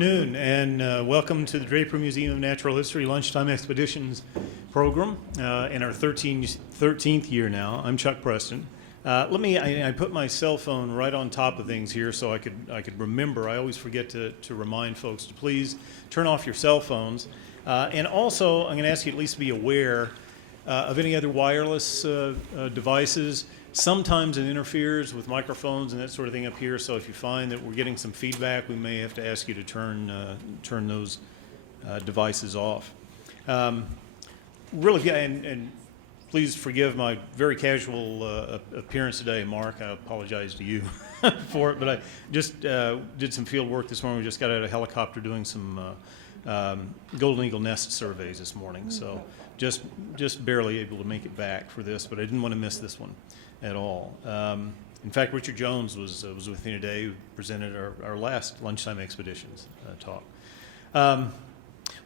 Good afternoon, and welcome to the Draper Museum of Natural History Lunchtime Expeditions program in our 13th year now. I'm Chuck Preston. I put my cell phone right on top of things here so I could remember. I always forget to remind folks to please turn off your cell phones. And also, I'm going to ask you at least to be aware of any other wireless devices. Sometimes it interferes with microphones and that sort of thing up here, so if you find that we're getting some feedback, we may have to ask you to turn those devices off. Really, and please forgive my very casual appearance today, Mark. I apologize to you for it, but I just did some field work this morning. We just got out of a helicopter doing some golden eagle nest surveys this morning, so just barely able to make it back for this, but I didn't want to miss this one at all. In fact, Richard Jones was with me today, who presented our last Lunchtime Expeditions talk.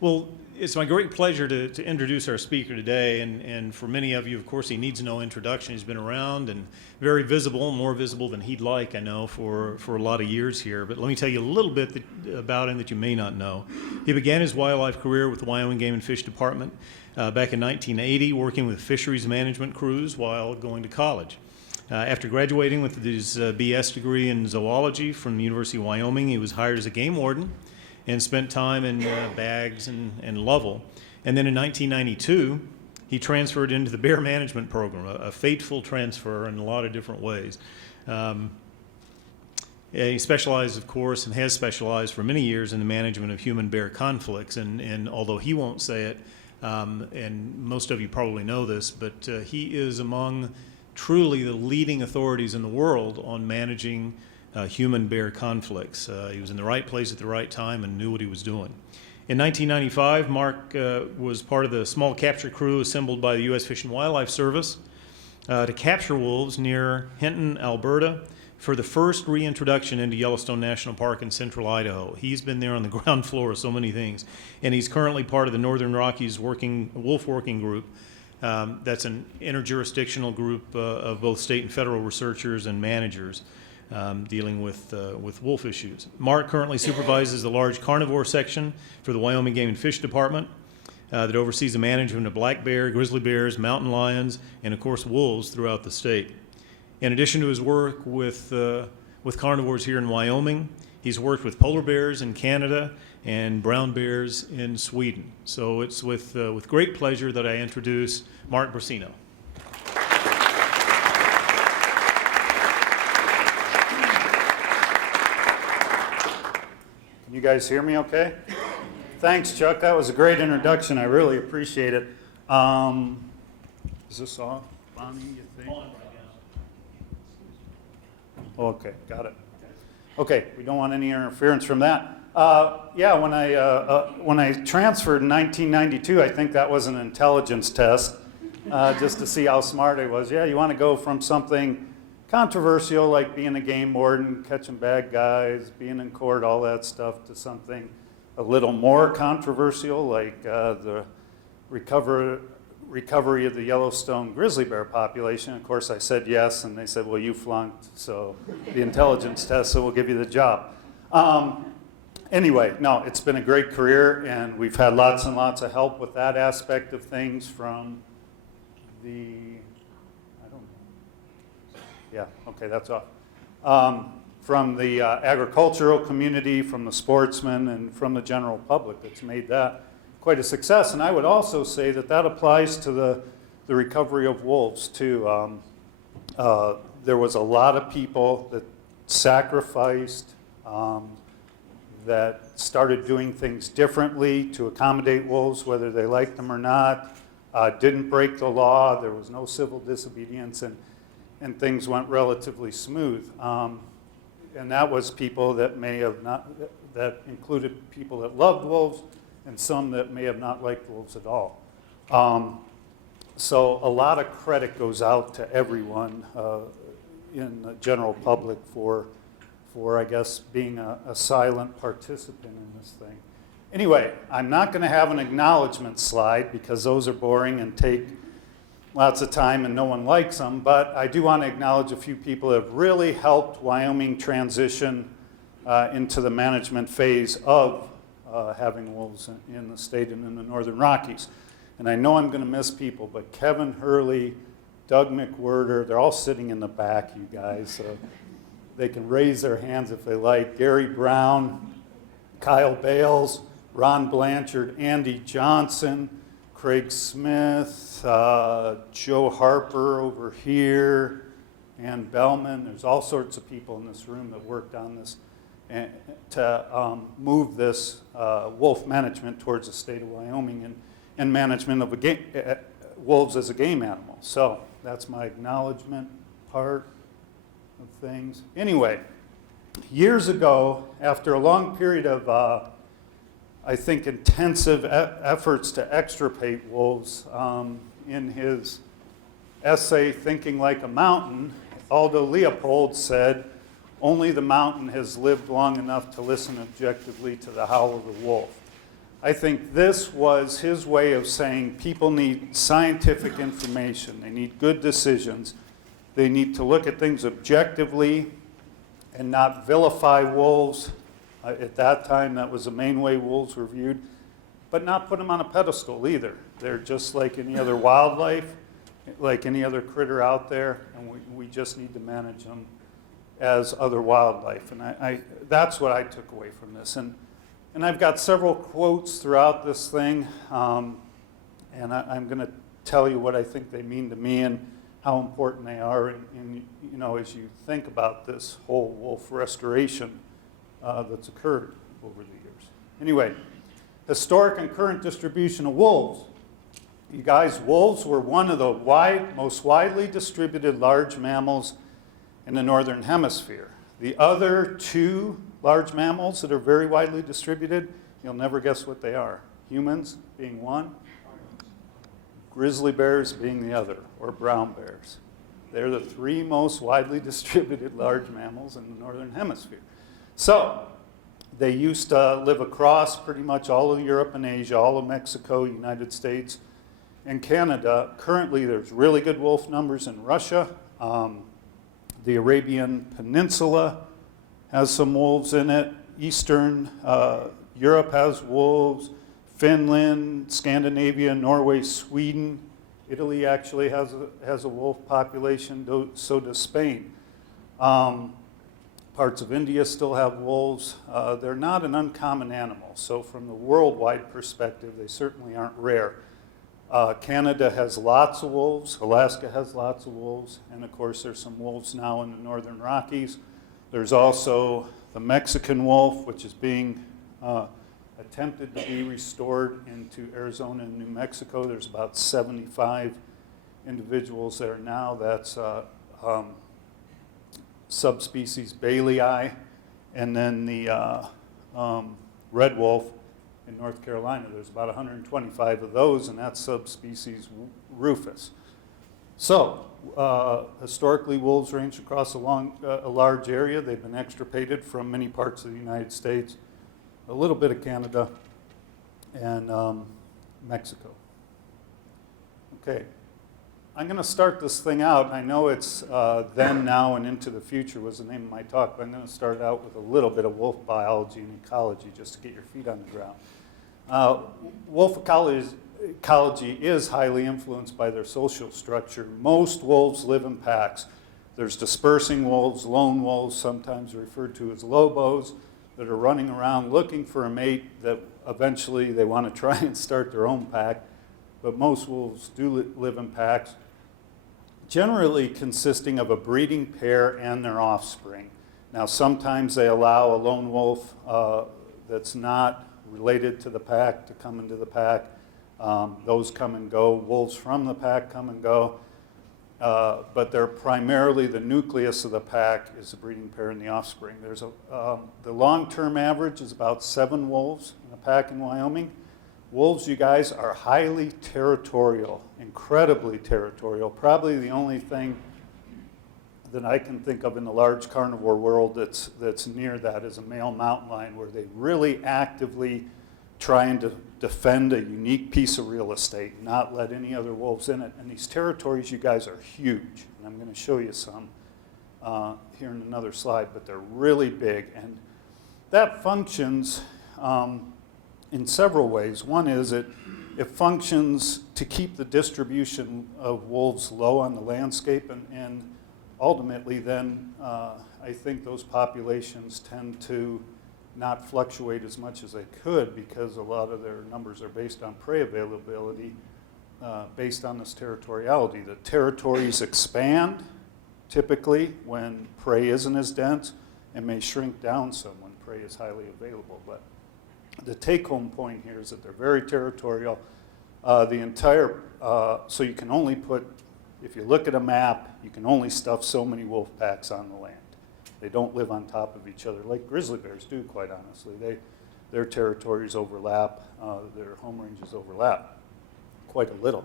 Well, it's my great pleasure to introduce our speaker today, and for many of you, of course, he needs no introduction. He's been around and very visible, more visible than he'd like, I know, for a lot of years here. But let me tell you a little bit about him that you may not know. He began his wildlife career with the Wyoming Game and Fish Department back in 1980, working with fisheries management crews while going to college. After graduating with his BS degree in zoology from the University of Wyoming, he was hired as a game warden and spent time in Baggs and Lovell. And then in 1992, he transferred into the bear management program, a fateful transfer in a lot of different ways. He specialized, of course, and has specialized for many years in the management of human-bear conflicts. And although he won't say it, and most of you probably know this, but he is among truly the leading authorities in the world on managing human-bear conflicts. He was in the right place at the right time and knew what he was doing. In 1995, Mark was part of the small capture crew assembled by the U.S. Fish and Wildlife Service to capture wolves near Hinton, Alberta, for the first reintroduction into Yellowstone National Park in central Idaho. He's been there on the ground floor of so many things, and he's currently part of the Northern Rockies wolf working group. That's an interjurisdictional group of both state and federal researchers and managers dealing with wolf issues. Mark currently supervises the large carnivore section for the Wyoming Game and Fish Department that oversees the management of black bear, grizzly bears, mountain lions, and of course wolves throughout the state. In addition to his work with carnivores here in Wyoming, he's worked with polar bears in Canada and brown bears in Sweden. So it's with great pleasure that I introduce Mark Bruscino. Can you guys hear me okay? Thanks, Chuck. That was a great introduction. I really appreciate it. Is this off, Bonnie, you think? Okay, got it. Okay, we don't want any interference from that. Yeah, when I transferred in 1992, I think that was an intelligence test, just to see how smart I was. Yeah, you want to go from something controversial like being a game warden, catching bad guys, being in court, all that stuff, to something a little more controversial like the recovery of the Yellowstone grizzly bear population. Of course, I said yes, and they said, well, you flunked, so the intelligence test, so we'll give you the job. Anyway, no, it's been a great career, and we've had lots and lots of help with that aspect of things from the, yeah, okay, that's off. From the agricultural community, from the sportsmen, and from the general public that's made that quite a success. And I would also say that that applies to the recovery of wolves, too. There was a lot of people that sacrificed, that started doing things differently to accommodate wolves, whether they liked them or not, didn't break the law, there was no civil disobedience, and things went relatively smooth. And that was people that may have not, that included people that loved wolves and some that may have not liked wolves at all. So a lot of credit goes out to everyone in the general public for I guess, being a silent participant in this thing. Anyway, I'm not going to have an acknowledgement slide because those are boring and take lots of time and no one likes them, but I do want to acknowledge a few people that have really helped Wyoming transition into the management phase of having wolves in the state and in the Northern Rockies. And I know I'm going to miss people, but Kevin Hurley, Doug McWhirter, they're all sitting in the back, you guys. So they can raise their hands if they like. Gary Brown, Kyle Bales, Ron Blanchard, Andy Johnson, Craig Smith, Joe Harper over here, Ann Bellman. There's all sorts of people in this room that worked on this and to move this wolf management towards the state of Wyoming and management of wolves as a game animal. So that's my acknowledgement part of things. Anyway, years ago, after a long period of, I think, intensive efforts to extirpate wolves, in his essay, Thinking Like a Mountain, Aldo Leopold said, "Only the mountain has lived long enough to listen objectively to the howl of the wolf." I think this was his way of saying people need scientific information. They need good decisions. They need to look at things objectively and not vilify wolves. At that time, that was the main way wolves were viewed, but not put them on a pedestal either. They're just like any other wildlife, like any other critter out there, and we just need to manage them as other wildlife. And that's what I took away from this. And I've got several quotes throughout this thing, and I'm going to tell you what I think they mean to me and how important they are in you know, as you think about this whole wolf restoration that's occurred over the years. Anyway, historic and current distribution of wolves. You guys, wolves were one of the most widely distributed large mammals in the northern hemisphere. The other two large mammals that are very widely distributed, you'll never guess what they are. Humans being one, grizzly bears being the other, or brown bears. They're the three most widely distributed large mammals in the northern hemisphere. So, they used to live across pretty much all of Europe and Asia, all of Mexico, United States, and Canada. Currently, there's really good wolf numbers in Russia. The Arabian Peninsula has some wolves in it. Eastern Europe has wolves. Finland, Scandinavia, Norway, Sweden. Italy actually has a wolf population, so does Spain. Parts of India still have wolves. They're not an uncommon animal, so from the worldwide perspective, they certainly aren't rare. Canada has lots of wolves. Alaska has lots of wolves. And of course, there's some wolves now in the northern Rockies. There's also the Mexican wolf, which is being attempted to be restored into Arizona and New Mexico. There's about 75 individuals there now. That's subspecies Bailey. And then the red wolf in North Carolina, there's about 125 of those, and that's subspecies Rufus. So, historically, wolves range across a large area. They've been extirpated from many parts of the United States, a little bit of Canada, and Mexico. Okay, I'm going to start this thing out. I know it's then, now, and into the future was the name of my talk, but I'm going to start out with a little bit of wolf biology and ecology just to get your feet on the ground. Wolf ecology is highly influenced by their social structure. Most wolves live in packs. There's dispersing wolves, lone wolves, sometimes referred to as lobos, that are running around looking for a mate that eventually they want to try and start their own pack. But most wolves do live in packs, generally consisting of a breeding pair and their offspring. Now, sometimes they allow a lone wolf that's not related to the pack to come into the pack. Those come and go. Wolves from the pack come and go. But they're primarily the nucleus of the pack is the breeding pair and the offspring. There's the long-term average is about 7 wolves in a pack in Wyoming. Wolves, you guys, are highly territorial, incredibly territorial. Probably the only thing that I can think of in the large carnivore world that's near that is a male mountain lion, where they really actively trying to defend a unique piece of real estate, not let any other wolves in it. And these territories, you guys, are huge. And I'm going to show you some here in another slide, but they're really big. And that functions in several ways. One is it functions to keep the distribution of wolves low on the landscape, and ultimately then I think those populations tend to not fluctuate as much as they could because a lot of their numbers are based on prey availability, based on this territoriality. The territories expand typically when prey isn't as dense and may shrink down some when prey is highly available. But the take-home point here is that they're very territorial. So you can only put, if you look at a map, you can only stuff so many wolf packs on the land. They don't live on top of each other like grizzly bears do, quite honestly. Their territories overlap, their home ranges overlap quite a little.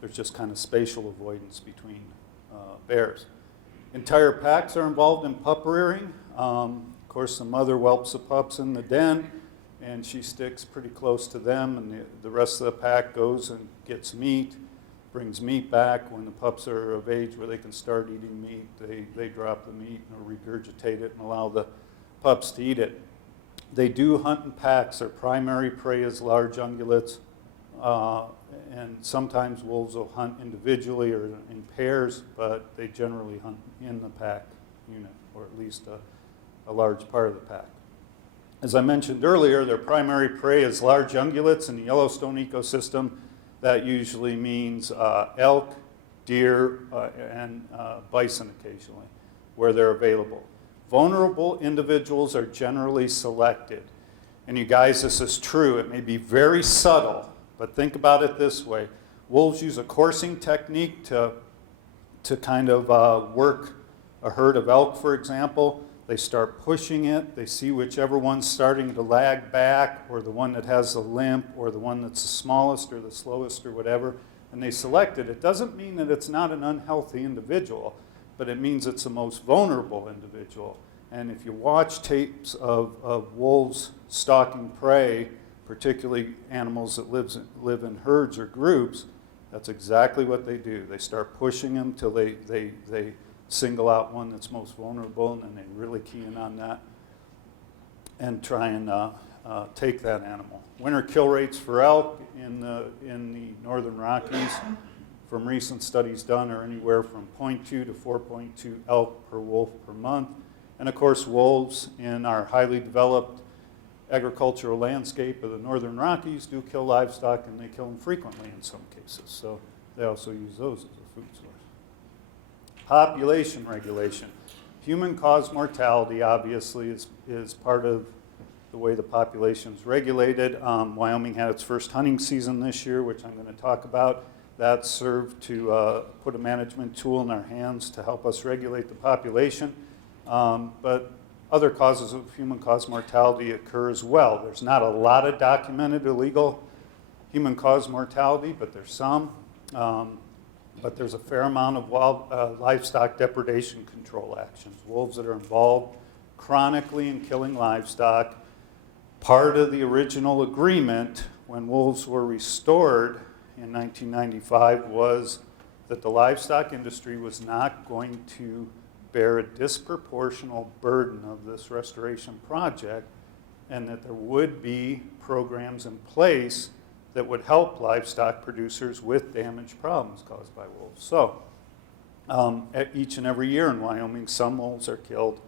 There's just kind of spatial avoidance between bears. Entire packs are involved in pup rearing. Of course, the mother whelps the pups in the den, and she sticks pretty close to them, and the rest of the pack goes and gets meat, brings meat back. When the pups are of age where they can start eating meat, they drop the meat or regurgitate it and allow the pups to eat it. They do hunt in packs. Their primary prey is large ungulates, and sometimes wolves will hunt individually or in pairs, but they generally hunt in the pack unit, or at least a large part of the pack. As I mentioned earlier, their primary prey is large ungulates. In the Yellowstone ecosystem, that usually means elk, deer, and bison occasionally, where they're available. Vulnerable individuals are generally selected. And you guys, this is true. It may be very subtle, but think about it this way. Wolves use a coursing technique to kind of work a herd of elk, for example. They start pushing it. They see whichever one's starting to lag back, or the one that has the limp, or the one that's the smallest or the slowest or whatever, and they select it. It doesn't mean that it's not an unhealthy individual, but it means it's the most vulnerable individual. And if you watch tapes of wolves stalking prey, particularly animals that live in herds or groups, that's exactly what they do. They start pushing them till they single out one that's most vulnerable, and then they really key in on that and try and take that animal. Winter kill rates for elk in the northern Rockies from recent studies done are anywhere from 0.2 to 4.2 elk per wolf per month. And of course, wolves in our highly developed agricultural landscape of the northern Rockies do kill livestock, and they kill them frequently in some cases. So they also use those as a food source. Population regulation. Human-caused mortality, obviously, is part of the way the population is regulated. Wyoming had its first hunting season this year, which I'm going to talk about. That served to put a management tool in our hands to help us regulate the population. But other causes of human-caused mortality occur as well. There's not a lot of documented illegal human-caused mortality, but there's some. But there's a fair amount of livestock depredation control actions. Wolves that are involved chronically in killing livestock. Part of the original agreement when wolves were restored in 1995 was that the livestock industry was not going to bear a disproportional burden of this restoration project, and that there would be programs in place that would help livestock producers with damage problems caused by wolves. So each and every year in Wyoming, some wolves are killed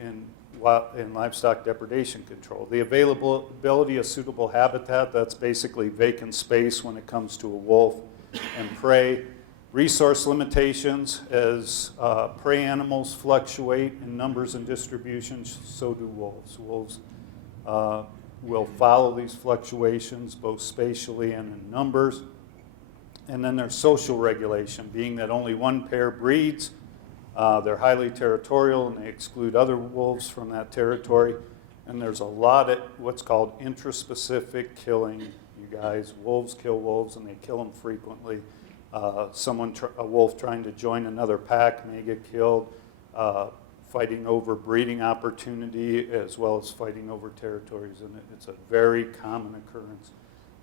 in livestock depredation control. The availability of suitable habitat, that's basically vacant space when it comes to a wolf and prey. Resource limitations, as prey animals fluctuate in numbers and distributions, so do wolves. Wolves will follow these fluctuations both spatially and in numbers. And then there's social regulation, being that only one pair breeds. They're highly territorial, and they exclude other wolves from that territory. And there's a lot of what's called intraspecific killing, you guys. Wolves kill wolves, and they kill them frequently. A wolf trying to join another pack may get killed. Fighting over breeding opportunity, as well as fighting over territories. And it's a very common occurrence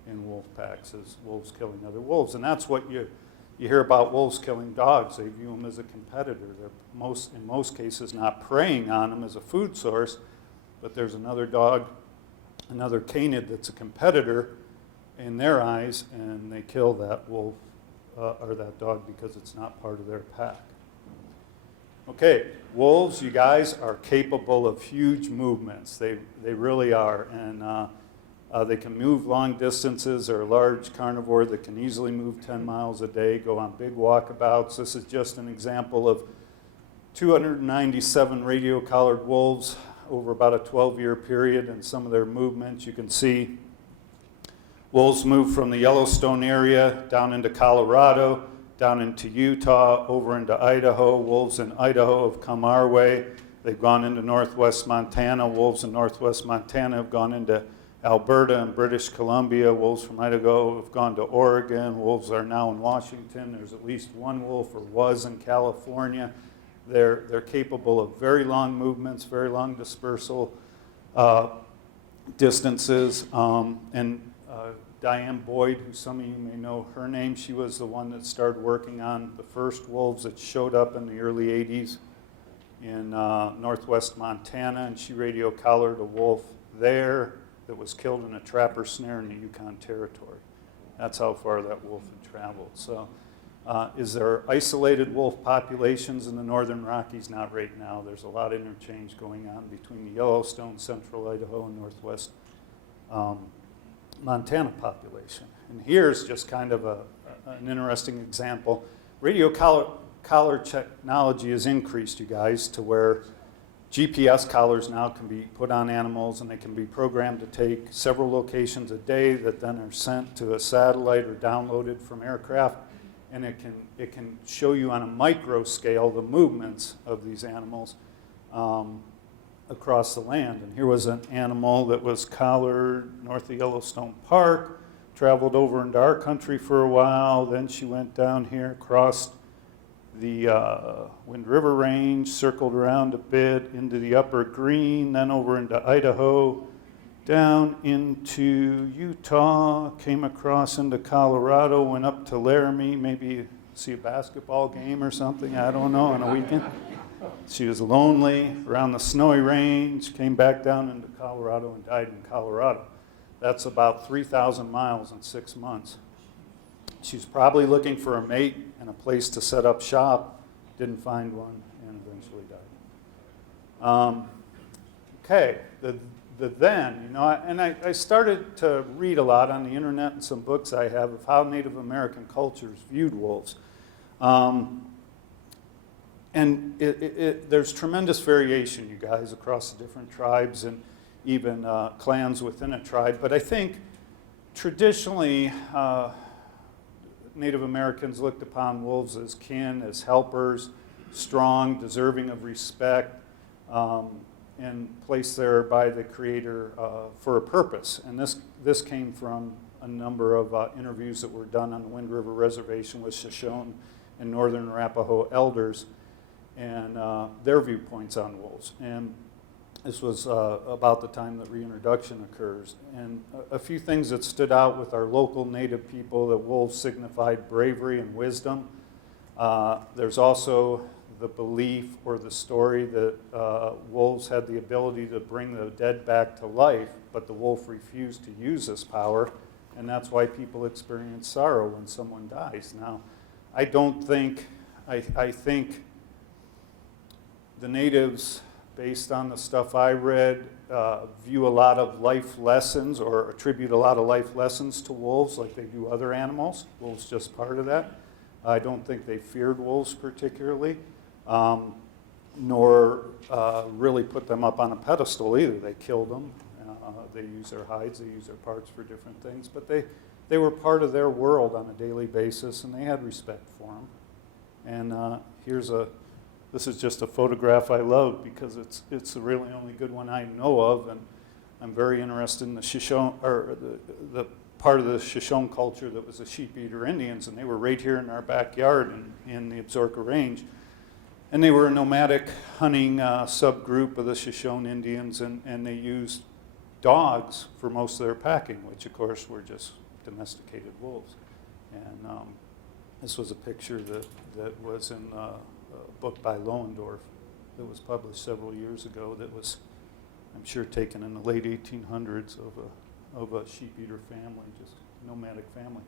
in wolf packs, is wolves killing other wolves. And that's what you hear about wolves killing dogs. They view them as a competitor. They're in most cases not preying on them as a food source, but there's another dog, another canid that's a competitor in their eyes, and they kill that wolf or that dog because it's not part of their pack. Okay, wolves, you guys, are capable of huge movements. They really are, and they can move long distances. They're a large carnivore that can easily move 10 miles a day, go on big walkabouts. This is just an example of 297 radio-collared wolves over about a 12-year period, and some of their movements. You can see wolves move from the Yellowstone area down into Colorado, down into Utah, over into Idaho. Wolves in Idaho have come our way. They've gone into northwest Montana. Wolves in northwest Montana have gone into Alberta and British Columbia. Wolves from Idaho have gone to Oregon. Wolves are now in Washington. There's at least one wolf, or was, in California. They're capable of very long movements, very long dispersal distances. Diane Boyd, who some of you may know her name, she was the one that started working on the first wolves that showed up in the early 80s in northwest Montana, and she radio-collared a wolf there that was killed in a trapper snare in the Yukon Territory. That's how far that wolf had traveled. So, is there isolated wolf populations in the northern Rockies? Not right now. There's a lot of interchange going on between the Yellowstone, central Idaho, and northwest Montana population. And here's just kind of an interesting example. Radio collar technology has increased, you guys, to where GPS collars now can be put on animals, and they can be programmed to take several locations a day that then are sent to a satellite or downloaded from aircraft, and it can show you on a micro scale the movements of these animals across the land. And here was an animal that was collared north of Yellowstone Park, traveled over into our country for a while, then she went down here, crossed the Wind River Range, circled around a bit into the Upper Green, then over into Idaho, down into Utah, came across into Colorado, went up to Laramie, maybe see a basketball game or something, I don't know, on a weekend. She was lonely around the Snowy Range, came back down into Colorado and died in Colorado. That's about 3,000 miles in 6 months. She's probably looking for a mate and a place to set up shop, didn't find one, and eventually died. Okay, the then, you know, and I started to read a lot on the internet and some books I have of how Native American cultures viewed wolves. And there's tremendous variation, you guys, across the different tribes and even clans within a tribe. But I think traditionally, Native Americans looked upon wolves as kin, as helpers, strong, deserving of respect, and placed there by the Creator for a purpose. And this came from a number of interviews that were done on the Wind River Reservation with Shoshone and Northern Arapaho elders, and their viewpoints on wolves. And this was about the time that reintroduction occurs. And a few things that stood out with our local Native people, that wolves signified bravery and wisdom. There's also the belief or the story that wolves had the ability to bring the dead back to life, but the wolf refused to use this power, and that's why people experience sorrow when someone dies. Now, I think the natives, based on the stuff I read, view a lot of life lessons or attribute a lot of life lessons to wolves like they do other animals. Wolves just part of that. I don't think they feared wolves particularly, nor really put them up on a pedestal either. They killed them. They use their hides, they use their parts for different things, but they were part of their world on a daily basis, and they had respect for them. And this is just a photograph I love because it's the really only good one I know of, and I'm very interested in the Shoshone, or the part of the Shoshone culture that was the sheep eater Indians, and they were right here in our backyard in the Absaroka Range. And they were a nomadic hunting subgroup of the Shoshone Indians, and they used dogs for most of their packing, which of course were just domesticated wolves. And this was a picture that was in a book by Lohendorf that was published several years ago that was I'm sure taken in the late 1800s of a sheep-eater family, just nomadic family.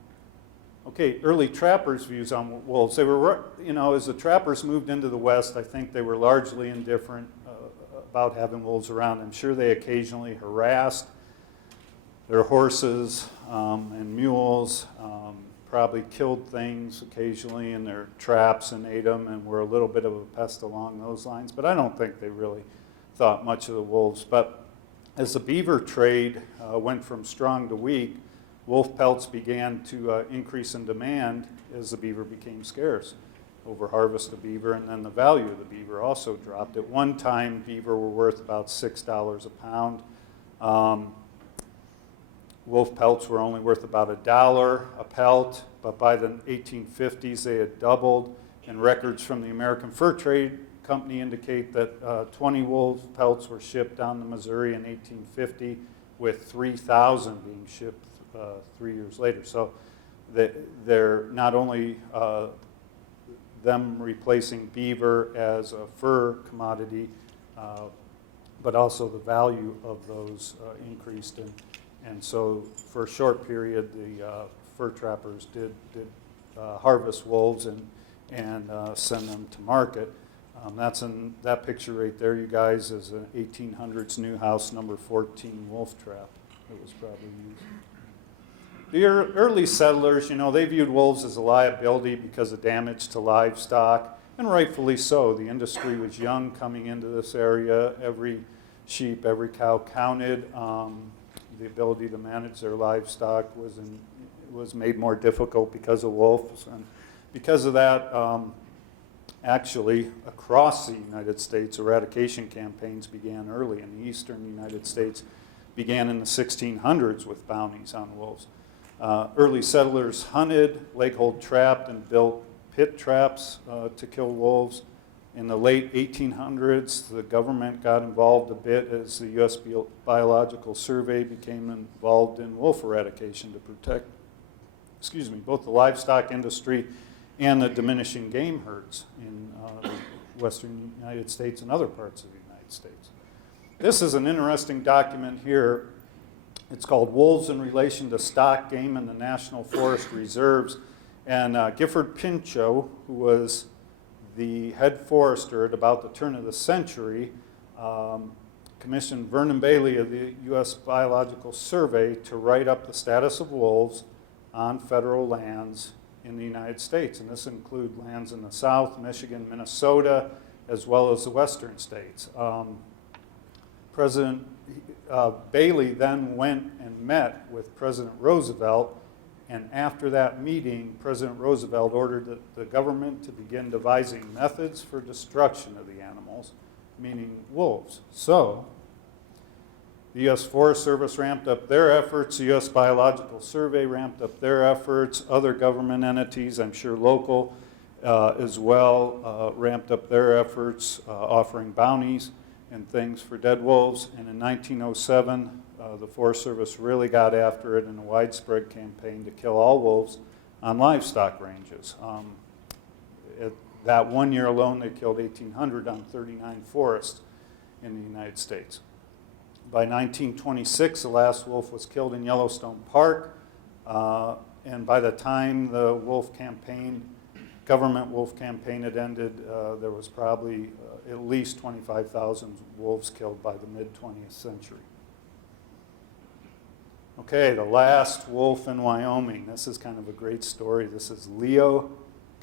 Okay, early trappers' views on wolves. They were, you know, as the trappers moved into the West, I think they were largely indifferent about having wolves around. I'm sure they occasionally harassed their horses and mules, probably killed things occasionally in their traps and ate them, and were a little bit of a pest along those lines. But I don't think they really thought much of the wolves. But as the beaver trade went from strong to weak, wolf pelts began to increase in demand as the beaver became scarce. Over-harvest of beaver, and then the value of the beaver also dropped. At one time, beaver were worth about $6 a pound. Wolf pelts were only worth about $1 a pelt, but by the 1850s they had doubled, and records from the American Fur Trade Company indicate that 20 wolf pelts were shipped down the Missouri in 1850, with 3,000 being shipped 3 years later. So they're not only them replacing beaver as a fur commodity, but also the value of those increased. And so for a short period, the fur trappers did harvest wolves and send them to market. That's in that picture right there, you guys, is an 1800s new house number 14 wolf trap that was probably used. The early settlers, you know, they viewed wolves as a liability because of damage to livestock, and rightfully so. The industry was young coming into this area. Every sheep, every cow counted. The ability to manage their livestock was made more difficult because of wolves. And because of that, actually, across the United States, eradication campaigns began early. In the eastern United States, began in the 1600s with bounties on wolves. Early settlers hunted, lake-hold trapped, and built pit traps to kill wolves. In the late 1800s, the government got involved a bit as the U.S. Biological Survey became involved in wolf eradication to protect, both the livestock industry and the diminishing game herds in the western United States and other parts of the United States. This is an interesting document here. It's called Wolves in Relation to Stock Game in the National Forest Reserves. And Gifford Pinchot, who was the head forester at about the turn of the century, commissioned Vernon Bailey of the U.S. Biological Survey to write up the status of wolves on federal lands in the United States. And this includes lands in the South, Michigan, Minnesota, as well as the western states. President Bailey then went and met with President Roosevelt, and after that meeting, President Roosevelt ordered the government to begin devising methods for destruction of the animals, meaning wolves. So, the U.S. Forest Service ramped up their efforts, the U.S. Biological Survey ramped up their efforts, other government entities, I'm sure local as well, ramped up their efforts, offering bounties and things for dead wolves. And in 1907, the Forest Service really got after it in a widespread campaign to kill all wolves on livestock ranges. That 1 year alone, they killed 1,800 on 39 forests in the United States. By 1926, the last wolf was killed in Yellowstone Park, and by the time the wolf campaign, government wolf campaign had ended, there was probably at least 25,000 wolves killed by the mid-20th century. Okay, the last wolf in Wyoming. This is kind of a great story. This is Leo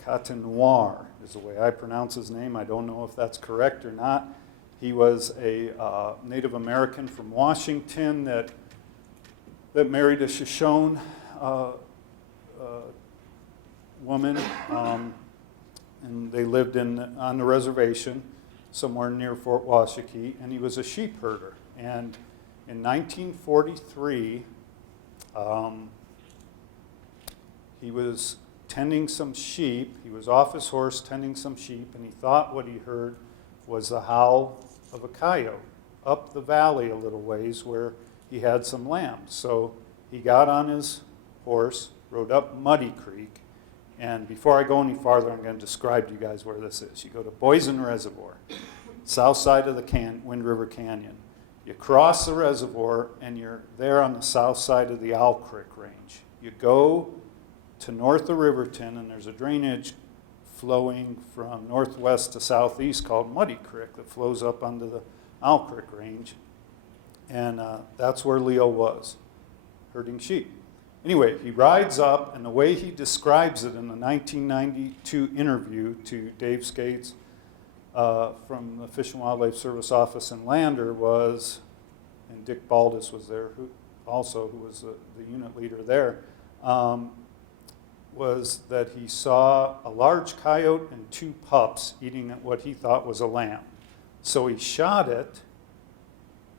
Catenoir, is the way I pronounce his name. I don't know if that's correct or not. He was a Native American from Washington that married a Shoshone woman, and they lived on the reservation somewhere near Fort Washakie, and he was a sheep herder. And in 1943, he was tending some sheep. He was off his horse tending some sheep, and he thought what he heard was the howl of a coyote up the valley a little ways where he had some lambs. So he got on his horse, rode up Muddy Creek, and before I go any farther, I'm going to describe to you guys where this is. You go to Boysen Reservoir, south side of the Wind River Canyon, You cross the reservoir, and you're there on the south side of the Owl Creek Range. You go to north of Riverton, and there's a drainage flowing from northwest to southeast called Muddy Creek that flows up onto the Owl Creek Range. And that's where Leo was, herding sheep. Anyway, he rides up, and the way he describes it in the 1992 interview to Dave Skates from the Fish and Wildlife Service office in Lander was, and Dick Baldus was there, who was the unit leader there, was that he saw a large coyote and 2 pups eating at what he thought was a lamb. So he shot it,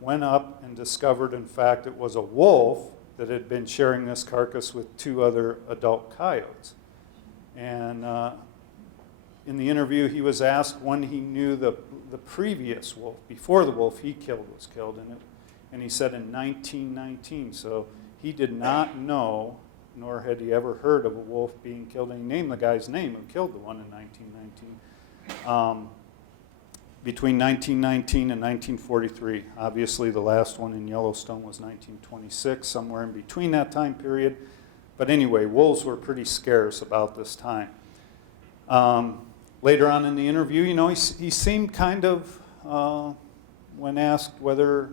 went up and discovered, in fact, it was a wolf that had been sharing this carcass with 2 other adult coyotes. And in the interview, he was asked when he knew the previous wolf, before the wolf he killed was killed, and he said in 1919. So he did not know, nor had he ever heard of a wolf being killed. And he named the guy's name who killed the one in 1919. Between 1919 and 1943. Obviously, the last one in Yellowstone was 1926, somewhere in between that time period. But anyway, wolves were pretty scarce about this time. Later on in the interview, you know, he seemed kind of, when asked whether,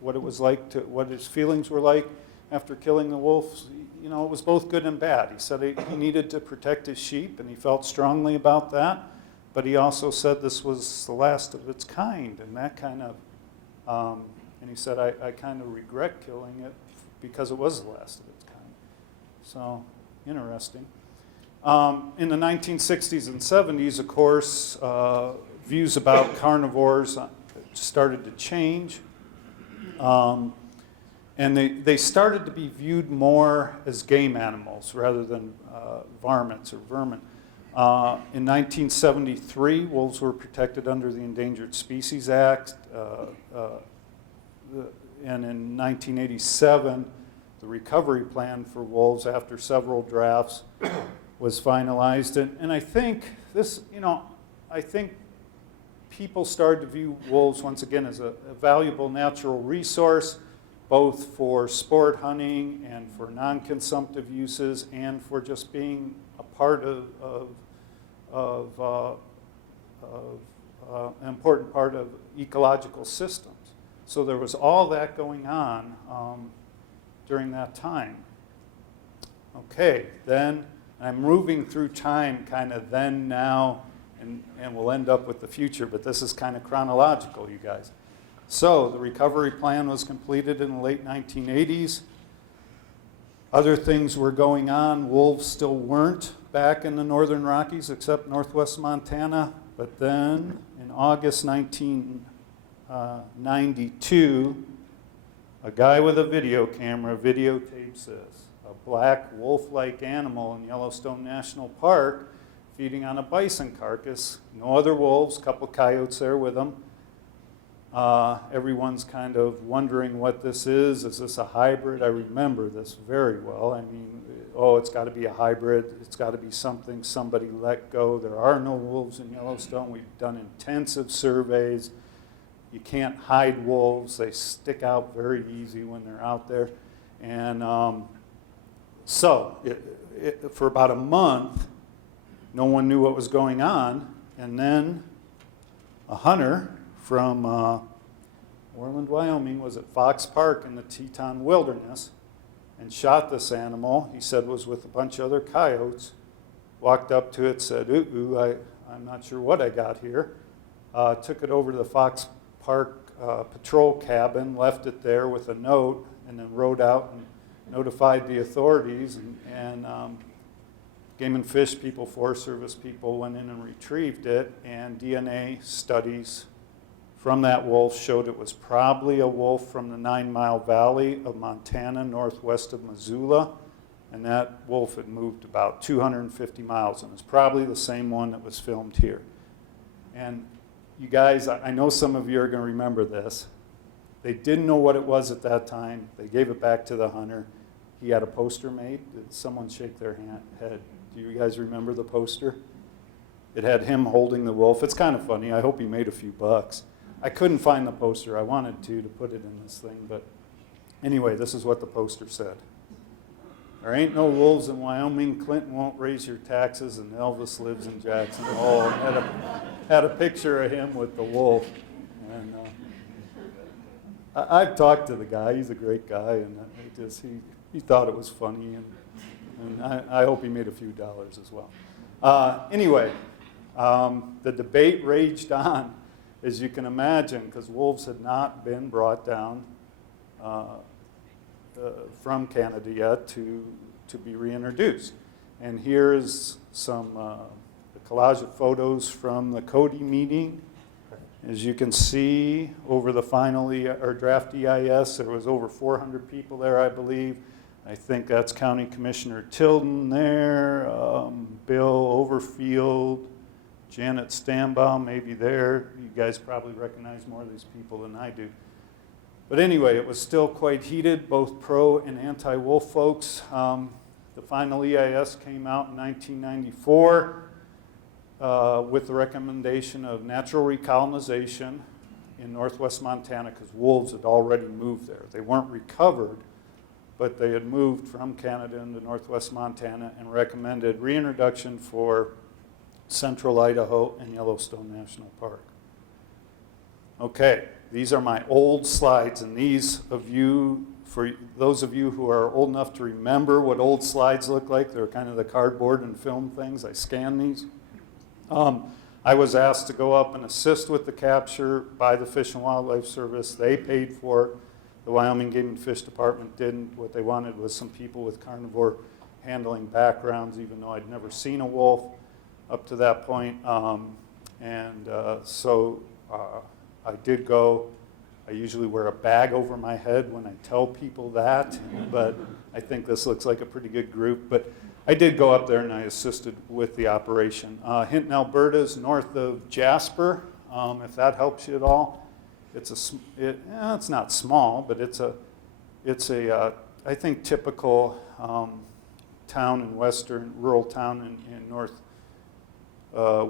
what it was like what his feelings were like after killing the wolves, you know, it was both good and bad. He said he needed to protect his sheep, and he felt strongly about that. But he also said this was the last of its kind, and that kind of, and he said, I kind of regret killing it because it was the last of its kind. So, interesting. In the 1960s and 70s, of course, views about carnivores started to change. And they started to be viewed more as game animals rather than varmints or vermin. In 1973, wolves were protected under the Endangered Species Act. And in 1987, the recovery plan for wolves, after several drafts, was finalized. And I think this, you know, I think people started to view wolves once again as a valuable natural resource, both for sport hunting and for non-consumptive uses, and for just being a part of an important part of ecological systems. So there was all that going on during that time. Okay, then I'm moving through time, kind of then, now, and we'll end up with the future, but this is kind of chronological, you guys. So the recovery plan was completed in the late 1980s. Other things were going on. Wolves still weren't back in the northern Rockies except northwest Montana. But then in August 1992, a guy with a video camera videotapes this. A black wolf-like animal in Yellowstone National Park feeding on a bison carcass. No other wolves, a couple coyotes there with them. Everyone's kind of wondering what this is. Is this a hybrid? I remember this very well. I mean, oh, it's got to be a hybrid. It's got to be something somebody let go. There are no wolves in Yellowstone. We've done intensive surveys. You can't hide wolves. They stick out very easy when they're out there. And so for about a month, no one knew what was going on. And then a hunter from Orland, Wyoming, was at Fox Park in the Teton Wilderness and shot this animal. He said was with a bunch of other coyotes. Walked up to it, said, I'm not sure what I got here. Took it over to the Fox Park patrol cabin, left it there with a note, and then rode out and notified the authorities. And Game and Fish people, Forest Service people went in and retrieved it, and DNA studies from that wolf showed it was probably a wolf from the 9 Mile Valley of Montana, northwest of Missoula. And that wolf had moved about 250 miles, and it's probably the same one that was filmed here. And you guys, I know some of you are going to remember this. They didn't know what it was at that time. They gave it back to the hunter. He had a poster made. Did someone shake their head? Do you guys remember the poster? It had him holding the wolf. It's kind of funny. I hope he made a few bucks. I couldn't find the poster. I wanted to put it in this thing, but anyway, this is what the poster said. There ain't no wolves in Wyoming. Clinton won't raise your taxes, and Elvis lives in Jackson Hole. And had a picture of him with the wolf. And I've talked to the guy. He's a great guy, and he thought it was funny, and I hope he made a few dollars as well. Anyway, the debate raged on, as you can imagine, because wolves had not been brought down from Canada yet to be reintroduced. And here's some the collage of photos from the Cody meeting. As you can see, over the final or draft EIS, there was over 400 people there, I believe. I think that's County Commissioner Tilden there, Bill Overfield, Janet Stambaum, maybe there. You guys probably recognize more of these people than I do. But anyway, it was still quite heated, both pro and anti-wolf folks. The final EIS came out in 1994 with the recommendation of natural recolonization in northwest Montana because wolves had already moved there. They weren't recovered, but they had moved from Canada into northwest Montana and recommended reintroduction for central Idaho and Yellowstone National Park. Okay, these are my old slides, and these of you, for those of you who are old enough to remember what old slides look like, they're kind of the cardboard and film things. I scanned these. I was asked to go up and assist with the capture by the Fish and Wildlife Service. They paid for it. The Wyoming Game and Fish Department didn't. What they wanted was some people with carnivore handling backgrounds, even though I'd never seen a wolf up to that point. So I did go. I usually wear a bag over my head when I tell people that, but I think this looks like a pretty good group. But I did go up there and I assisted with the operation. Hinton, Alberta is north of Jasper, if that helps you at all. It's not small, but it's a I think typical town in rural town in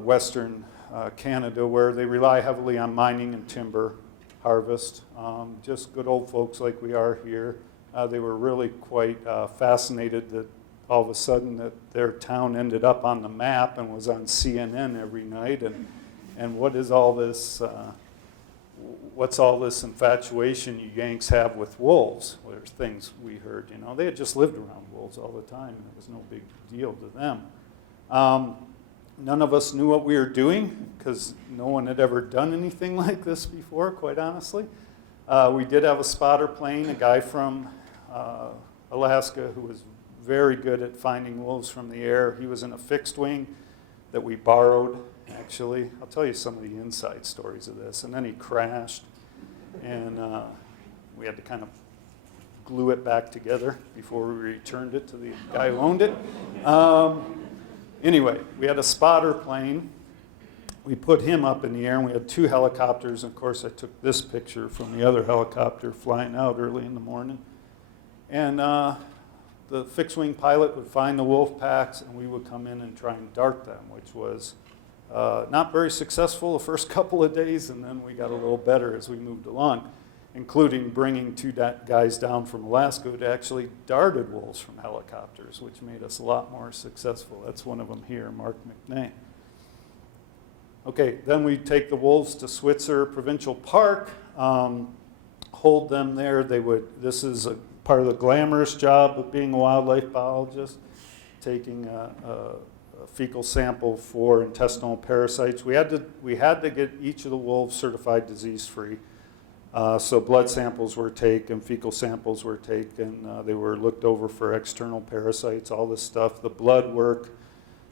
western Canada, where they rely heavily on mining and timber harvest. Just good old folks like we are here. They were really quite fascinated that all of a sudden that their town ended up on the map and was on CNN every night. And what is all this? What's all this infatuation you Yanks have with wolves? Well, there's things we heard. They had just lived around wolves all the time, and it was no big deal to them. None of us knew what we were doing because no one had ever done anything like this before, quite honestly. We did have a spotter plane, a guy from Alaska who was very good at finding wolves from the air. He was in a fixed wing that we borrowed, actually. I'll tell you some of the inside stories of this. And then he crashed, and we had to kind of glue it back together before we returned it to the guy who owned it. Anyway, we had a spotter plane. We put him up in the air, and we had 2 helicopters. Of course, I took this picture from the other helicopter flying out early in the morning. And the fixed-wing pilot would find the wolf packs, and we would come in and try and dart them, which was not very successful the first couple of days, and then we got a little better as we moved along, including bringing 2 guys down from Alaska who actually darted wolves from helicopters, which made us a lot more successful. That's one of them here, Mark McNay. Okay, then we take the wolves to Switzer Provincial Park, hold them there. This is a part of the glamorous job of being a wildlife biologist, taking a fecal sample for intestinal parasites. We had to get each of the wolves certified disease-free. So blood samples were taken, fecal samples were taken. They were looked over for external parasites, all this stuff. The blood work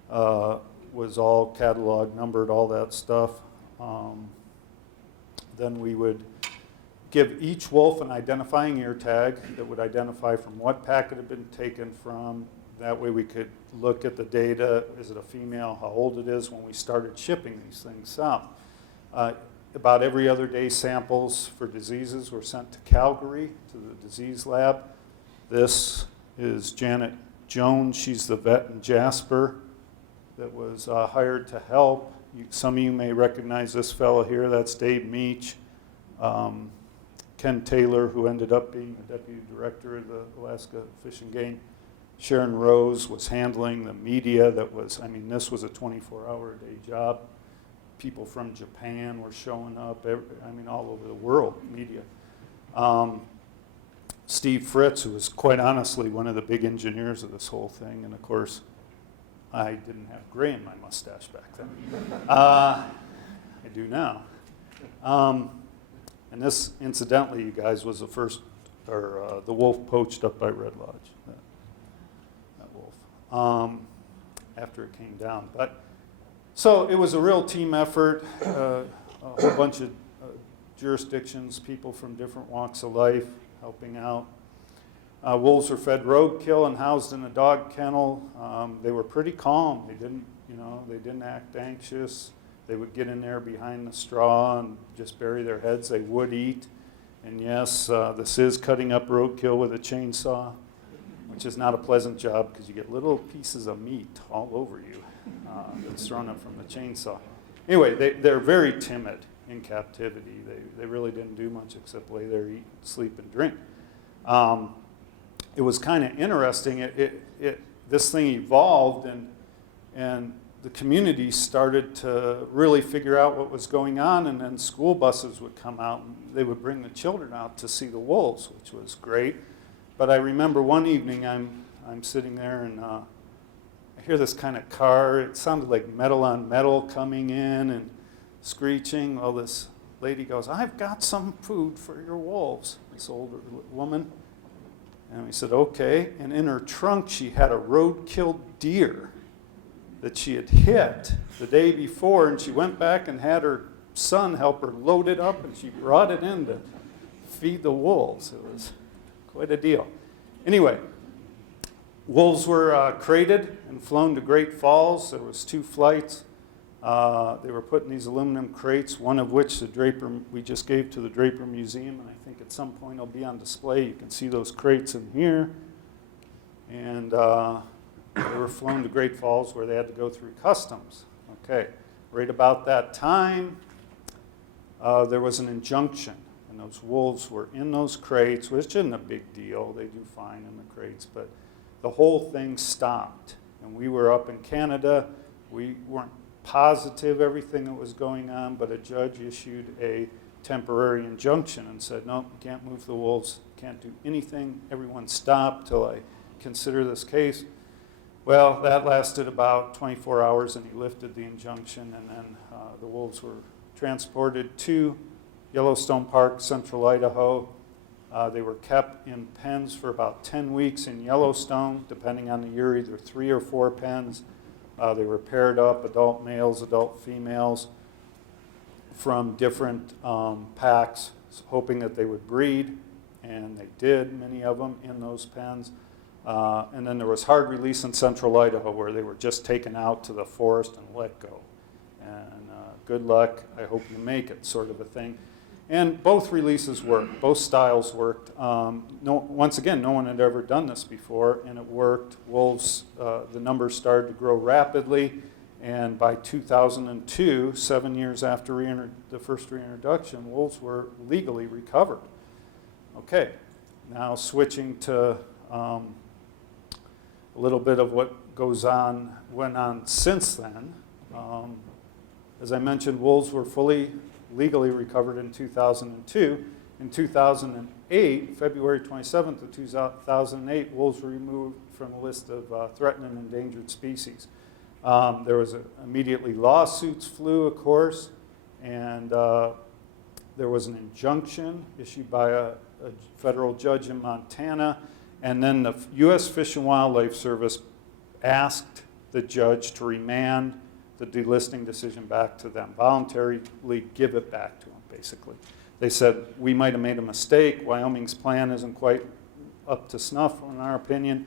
was all cataloged, numbered, all that stuff. Then we would give each wolf an identifying ear tag that would identify from what pack it had been taken from. That way we could look at the data. Is it a female? How old it is when we started shipping these things south. About every other day, samples for diseases were sent to Calgary, to the disease lab. This is Janet Jones. She's the vet in Jasper that was hired to help. Some of you may recognize this fellow here. That's Dave Meach. Ken Taylor, who ended up being the deputy director of the Alaska Fish and Game. Sharon Rose was handling the media that was, I mean, this was a 24-hour-a-day job. People from Japan were showing up, all over the world, media. Steve Fritz, who was quite honestly one of the big engineers of this whole thing, and of course, I didn't have gray in my mustache back then. I do now. And this, incidentally, you guys, was the first, or the wolf poached up by Red Lodge, that wolf, after it came down. But so it was a real team effort, a whole bunch of jurisdictions, people from different walks of life helping out. Wolves were fed roadkill and housed in a dog kennel. They were pretty calm. They didn't act anxious. They would get in there behind the straw and just bury their heads. They would eat. And yes, this is cutting up roadkill with a chainsaw, which is not a pleasant job because you get little pieces of meat all over you that's thrown up from the chainsaw. Anyway, they're very timid in captivity. They really didn't do much except lay there, eat, sleep, and drink. It was kind of interesting. This thing evolved, and the community started to really figure out what was going on, and then school buses would come out, and they would bring the children out to see the wolves, which was great. But I remember one evening I'm sitting there, and I hear this kind of car. It sounded like metal on metal coming in and screeching. Well, this lady goes, "I've got some food for your wolves," this older woman. And we said, okay. And in her trunk, she had a road-killed deer that she had hit the day before, and she went back and had her son help her load it up, and she brought it in to feed the wolves. It was quite a deal. Anyway, wolves were crated and flown to Great Falls. There was 2 flights. They were put in these aluminum crates, one of which we just gave to the Draper Museum, and I think at some point it'll be on display. You can see those crates in here. And they were flown to Great Falls where they had to go through customs. Okay, right about that time, there was an injunction, and those wolves were in those crates, which isn't a big deal. They do fine in the crates, but the whole thing stopped. And we were up in Canada. We weren't positive everything that was going on, but a judge issued a temporary injunction and said, no, you can't move the wolves, can't do anything. Everyone stopped till I consider this case. Well, that lasted about 24 hours, and he lifted the injunction, and then the wolves were transported to Yellowstone Park, central Idaho. They were kept in pens for about 10 weeks in Yellowstone, depending on the year, either 3 or 4 pens. They were paired up, adult males, adult females, from different packs, hoping that they would breed, and they did, many of them, in those pens. And then there was hard release in central Idaho, where they were just taken out to the forest and let go. And good luck, I hope you make it, sort of a thing. And both releases worked, both styles worked. Once again, no one had ever done this before, and it worked. Wolves, the numbers started to grow rapidly, and by 2002, 7 years after the first reintroduction, wolves were legally recovered. Okay, now switching to a little bit of what went on since then. As I mentioned, wolves were fully legally recovered in 2002. In 2008, February 27th of 2008, wolves were removed from the list of threatened and endangered species. There was immediately lawsuits flew, of course, and there was an injunction issued by a federal judge in Montana, and then the U.S. Fish and Wildlife Service asked the judge to remand the delisting decision back to them, voluntarily give it back to them, basically. They said, we might have made a mistake. Wyoming's plan isn't quite up to snuff, in our opinion,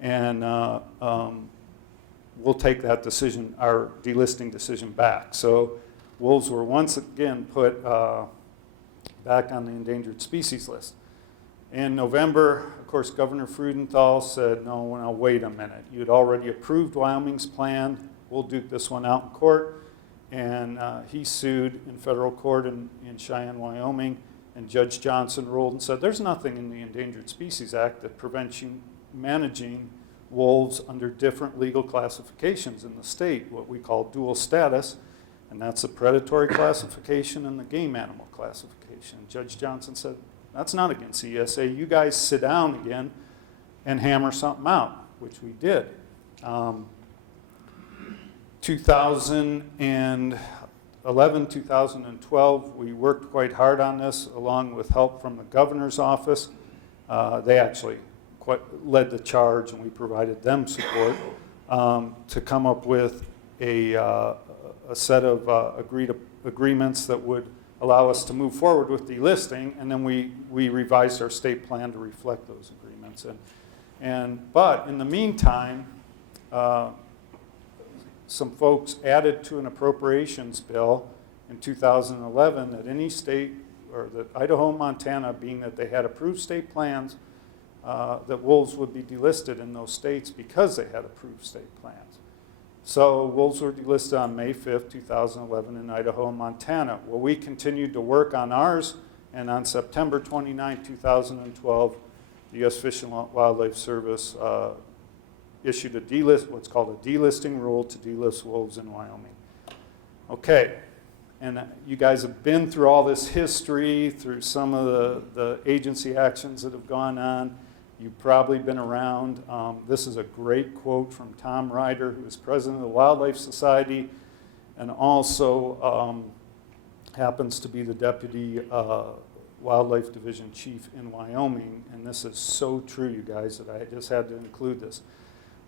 and we'll take that decision, our delisting decision, back. So wolves were once again put back on the endangered species list. In November, of course, Governor Freudenthal said, no, wait a minute. You'd already approved Wyoming's plan. We'll duke this one out in court. And he sued in federal court in Cheyenne, Wyoming, And Judge Johnson ruled and said, there's nothing in the Endangered Species Act that prevents you managing wolves under different legal classifications in the state, what we call dual status, and that's the predatory classification and the game animal classification. Judge Johnson said, that's not against ESA. You guys sit down again and hammer something out, which we did. 2011, 2012, we worked quite hard on this along with help from the governor's office. They actually led the charge, and we provided them support to come up with a set of agreements that would allow us to move forward with delisting, and then we revised our state plan to reflect those agreements. But in the meantime, some folks added to an appropriations bill in 2011 that any state, or that Idaho and Montana, being that they had approved state plans, that wolves would be delisted in those states because they had approved state plans. So wolves were delisted on May 5th, 2011 in Idaho and Montana. Well, we continued to work on ours, and on September 29, 2012, the U.S. Fish and Wildlife Service issued what's called a delisting rule to delist wolves in Wyoming. Okay, and you guys have been through all this history, through some of the agency actions that have gone on. You've probably been around. This is a great quote from Tom Ryder, who is president of the Wildlife Society and also happens to be the deputy Wildlife Division chief in Wyoming. And this is so true, you guys, that I just had to include this.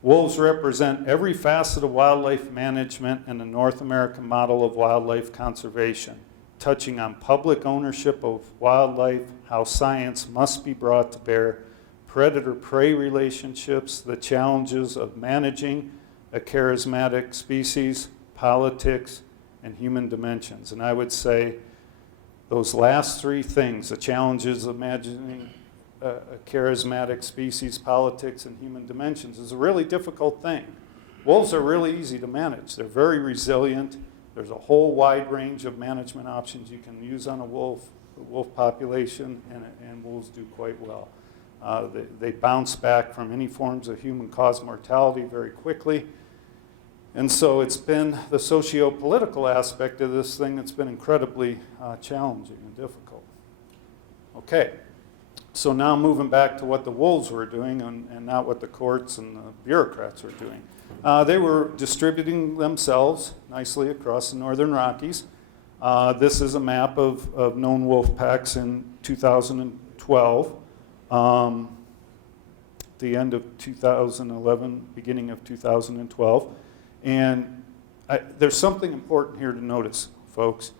Wolves represent every facet of wildlife management and the North American model of wildlife conservation, touching on public ownership of wildlife, how science must be brought to bear, predator-prey relationships, the challenges of managing a charismatic species, politics, and human dimensions. And I would say those last three things, the challenges of managing a charismatic species, politics, and human dimensions, is a really difficult thing. Wolves are really easy to manage. They're very resilient. There's a whole wide range of management options you can use on a wolf population, and wolves do quite well. They bounce back from any forms of human-caused mortality very quickly. And so it's been the socio-political aspect of this thing that's been incredibly challenging and difficult. Okay. So now moving back to what the wolves were doing and not what the courts and the bureaucrats were doing. They were distributing themselves nicely across the Northern Rockies. This is a map of known wolf packs in 2012, the end of 2011, beginning of 2012. And there's something important here to notice, folks.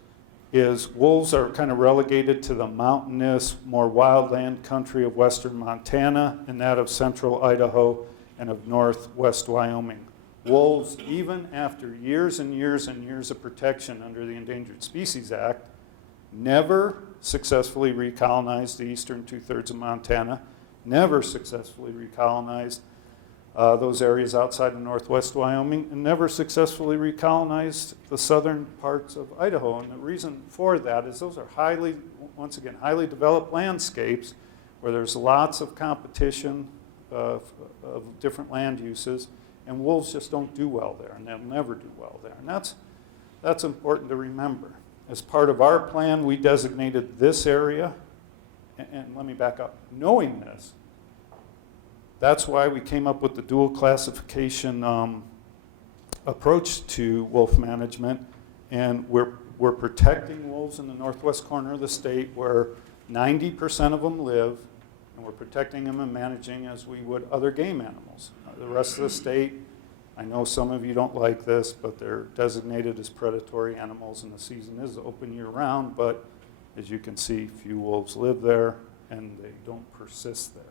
Is wolves are kind of relegated to the mountainous, more wildland country of western Montana and that of central Idaho and of northwest Wyoming. Wolves, even after years and years and years of protection under the Endangered Species Act, never successfully recolonized the eastern two-thirds of Montana, never successfully recolonized those areas outside of northwest Wyoming, and never successfully recolonized the southern parts of Idaho. And the reason for that is those are highly developed landscapes where there's lots of competition of different land uses, and wolves just don't do well there, and they'll never do well there. And that's important to remember. As part of our plan, we designated this area, and let me back up. Knowing this, that's why we came up with the dual classification approach to wolf management, and we're protecting wolves in the northwest corner of the state where 90% of them live, and we're protecting them and managing as we would other game animals. The rest of the state, I know some of you don't like this, but they're designated as predatory animals, and the season is open year-round, but as you can see, few wolves live there, and they don't persist there.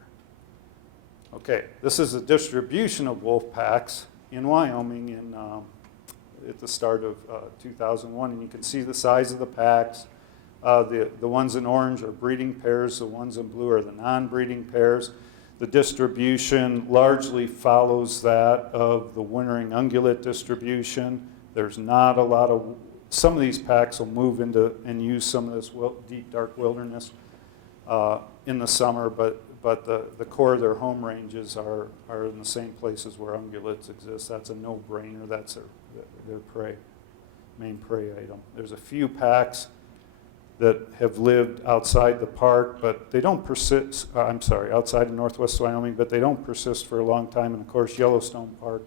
Okay, this is a distribution of wolf packs in Wyoming at the start of 2001, and you can see the size of the packs. The ones in orange are breeding pairs, the ones in blue are the non-breeding pairs. The distribution largely follows that of the wintering ungulate distribution. There's not a lot of some of these packs will move into and use some of this deep, dark wilderness in the summer, but the core of their home ranges are in the same places where ungulates exist. That's a no-brainer. That's their prey, main prey item. There's a few packs that have lived outside the park, but they don't persist, outside of northwest Wyoming, but they don't persist for a long time. And of course, Yellowstone Park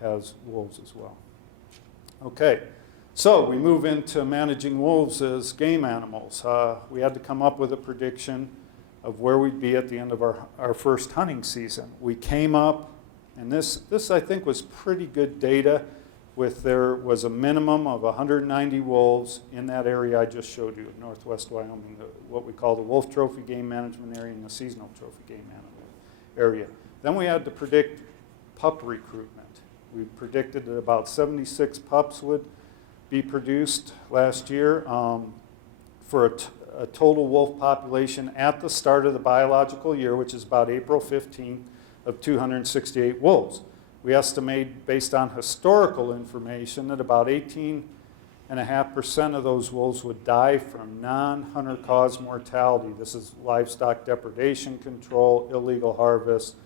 has wolves as well. Okay, so we move into managing wolves as game animals. We had to come up with a prediction of where we'd be at the end of our first hunting season. We came up, and this I think was pretty good data, there was a minimum of 190 wolves in that area I just showed you, northwest Wyoming, what we call the wolf trophy game management area and the seasonal trophy game management area. Then we had to predict pup recruitment. We predicted that about 76 pups would be produced last year for a total wolf population at the start of the biological year, which is about April 15th, of 268 wolves. We estimate, based on historical information, that about 18.5% of those wolves would die from non-hunter caused mortality. This is livestock depredation control, illegal harvest,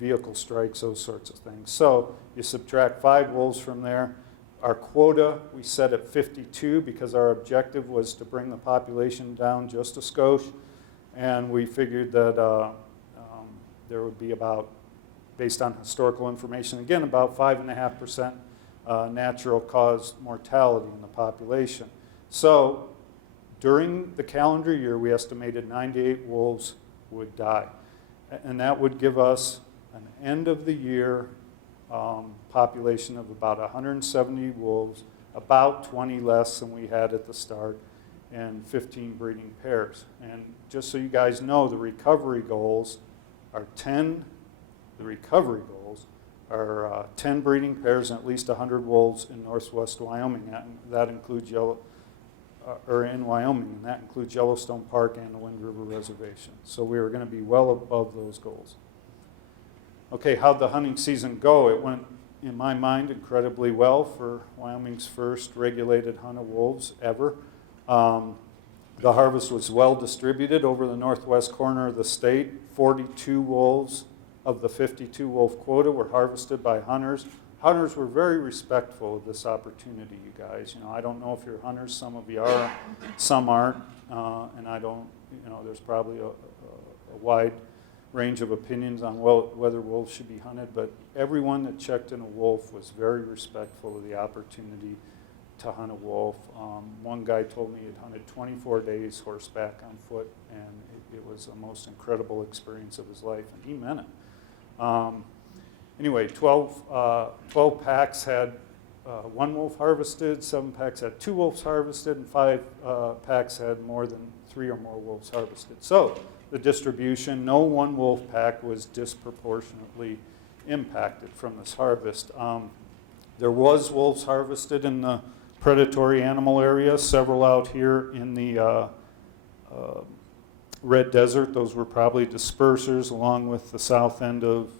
vehicle strikes, those sorts of things. So you subtract 5 wolves from there. Our quota we set at 52 because our objective was to bring the population down just a skosh, and we figured that there would be about, based on historical information, again, about 5.5% natural cause mortality in the population. So during the calendar year, we estimated 98 wolves would die. And that would give us an end of the year population of about 170 wolves, about 20 less than we had at the start, and 15 breeding pairs. And just so you guys know, the recovery goals are 10 breeding pairs and at least 100 wolves in northwest Wyoming. That includes in Wyoming, and that includes Yellowstone Park and the Wind River Reservation. So we were going to be well above those goals. Okay, how'd the hunting season go? It went, in my mind, incredibly well for Wyoming's first regulated hunt of wolves ever. The harvest was well distributed over the northwest corner of the state. 42 wolves of the 52 wolf quota were harvested by hunters. Hunters were very respectful of this opportunity, you guys. You know, I don't know if you're hunters, some of you are, some aren't, and I don't, you know, there's probably a wide range of opinions on whether wolves should be hunted, but everyone that checked in a wolf was very respectful of the opportunity to hunt a wolf. One guy told me he'd hunted 24 days horseback on foot, and it was the most incredible experience of his life, and he meant it. Anyway, 12 packs had 1 wolf harvested, 7 packs had 2 wolves harvested, and 5 packs had more than 3 or more wolves harvested. So the distribution, no one wolf pack was disproportionately impacted from this harvest. There was wolves harvested in the predatory animal area, several out here in the Red Desert. Those were probably dispersers along with the south end of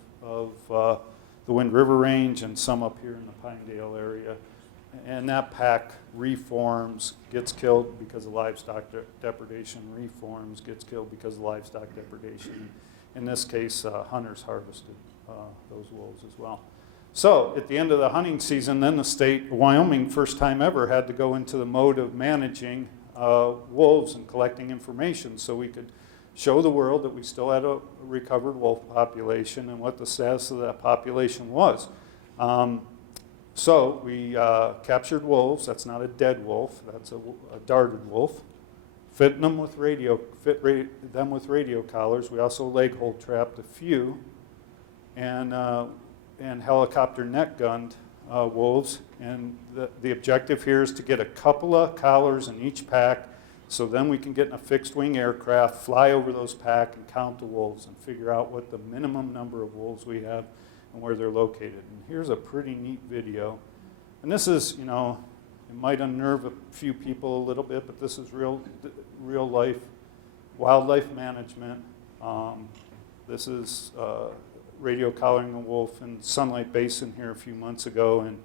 the Wind River Range and some up here in the Pinedale area. And that pack reforms, gets killed because of livestock depredation, reforms, gets killed because of livestock depredation. In this case, hunters harvested those wolves as well. So at the end of the hunting season, then the state of Wyoming, first time ever, had to go into the mode of managing wolves and collecting information so we could show the world that we still had a recovered wolf population and what the status of that population was. So we captured wolves. That's not a dead wolf. That's a darted wolf. Fit them with radio collars. We also leg hold trapped a few, and helicopter net gunned wolves. And the objective here is to get a couple of collars in each pack, so then we can get in a fixed wing aircraft, fly over those pack, and count the wolves and figure out what the minimum number of wolves we have and where they're located. And here's a pretty neat video. And this is, you know, it might unnerve a few people a little bit, but this is real life wildlife management. This is radio collaring a wolf in Sunlight Basin here a few months ago, and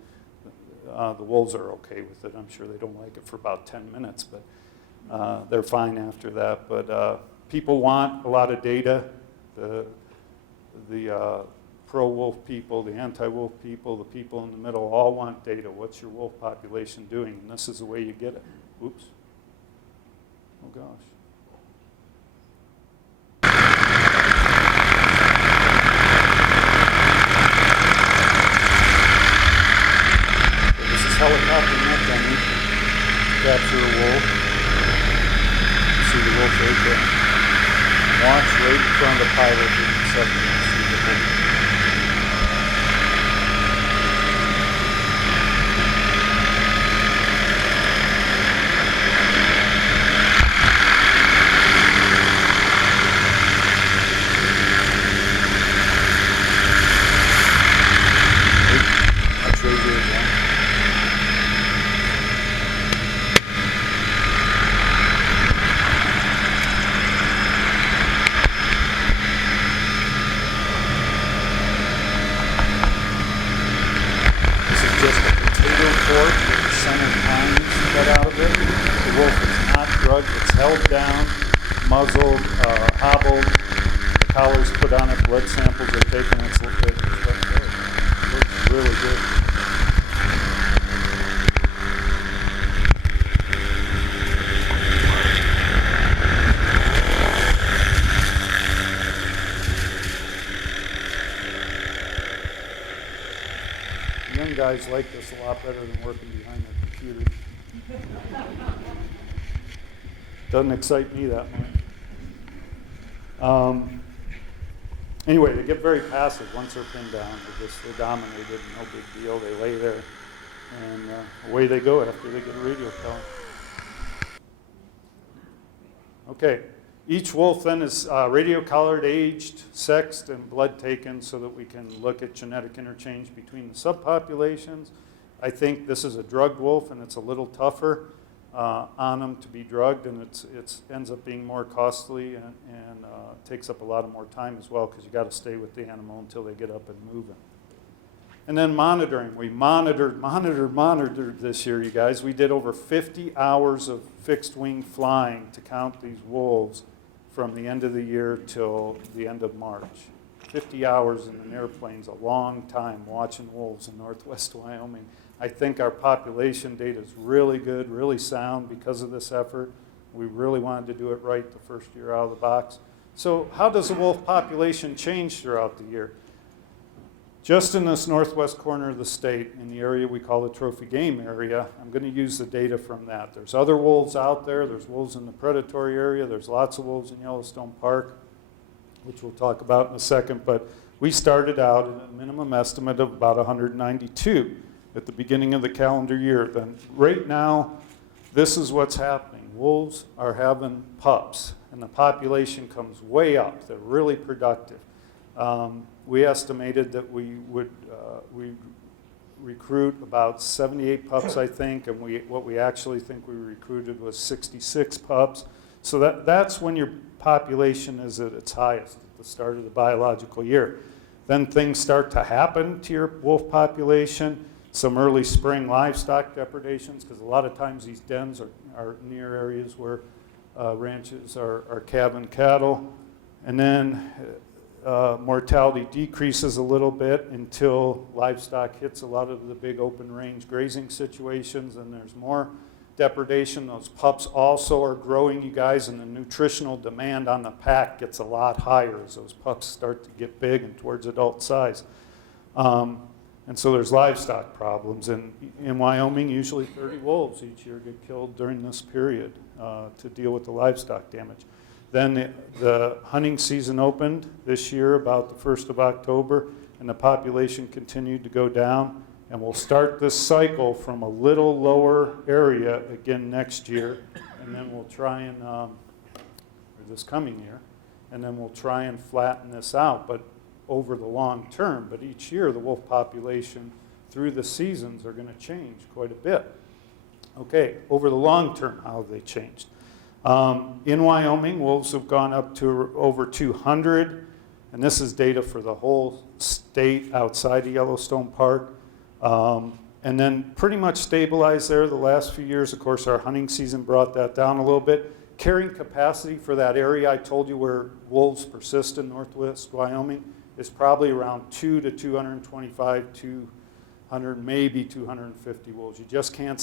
The wolves are okay with it. I'm sure they don't like it for about 10 minutes, but they're fine after that. But people want a lot of data. The pro-wolf people, the anti-wolf people, the people in the middle all want data. What's your wolf population doing? And this is the way you get it. Oops. Oh gosh. So this is helicopter net dummy. Capture a wolf. You see the wolf right there. Watch right in front of the pilot in a second. See the wolf. Held down, muzzled, hobbled, the collar's put on it, blood samples are taken, it's looks really good. Young guys like this a lot better than working behind the computer. Doesn't excite me that much. Anyway, they get very passive once they're pinned down. They're dominated, no big deal. They lay there, and away they go after they get a radio call. Okay, each wolf then is radio collared, aged, sexed, and blood taken so that we can look at genetic interchange between the subpopulations. I think this is a drugged wolf, and it's a little tougher on them to be drugged, and it ends up being more costly and takes up a lot of more time as well because you got to stay with the animal until they get up and moving. And then monitoring. We monitored this year, you guys. We did over 50 hours of fixed wing flying to count these wolves from the end of the year till the end of March. 50 hours in an airplane is a long time watching wolves in northwest Wyoming. I think our population data is really good, really sound because of this effort. We really wanted to do it right the first year out of the box. So how does the wolf population change throughout the year? Just in this northwest corner of the state, in the area we call the trophy game area, I'm going to use the data from that. There's other wolves out there. There's wolves in the predatory area. There's lots of wolves in Yellowstone Park, which we'll talk about in a second. But we started out at a minimum estimate of about 192 at the beginning of the calendar year. Then right now, this is what's happening. Wolves are having pups, and the population comes way up. They're really productive. We estimated that we would recruit about 78 pups, I think, and what we actually think we recruited was 66 pups. So that's when your population is at its highest, at the start of the biological year. Then things start to happen to your wolf population. Some early spring livestock depredations, because a lot of times these dens are near areas where ranches are calving cattle. And then mortality decreases a little bit until livestock hits a lot of the big open range grazing situations, and there's more depredation. Those pups also are growing, you guys, and the nutritional demand on the pack gets a lot higher as those pups start to get big and towards adult size. And so there's livestock problems. And in Wyoming, usually 30 wolves each year get killed during this period to deal with the livestock damage. Then the hunting season opened this year about the 1st of October, and the population continued to go down. And we'll start this cycle from a little lower area again next year, and then we'll try and, or this coming year, and then we'll try and flatten this out. But over the long term, but each year the wolf population through the seasons are going to change quite a bit. Okay, over the long term, how have they changed? In Wyoming, wolves have gone up to over 200, and this is data for the whole state outside of Yellowstone Park. and then pretty much stabilized there the last few years. Of course, our hunting season brought that down a little bit. Carrying capacity for that area I told you where wolves persist in northwest Wyoming is probably around 2 to 225, 200, maybe 250 wolves. You just can't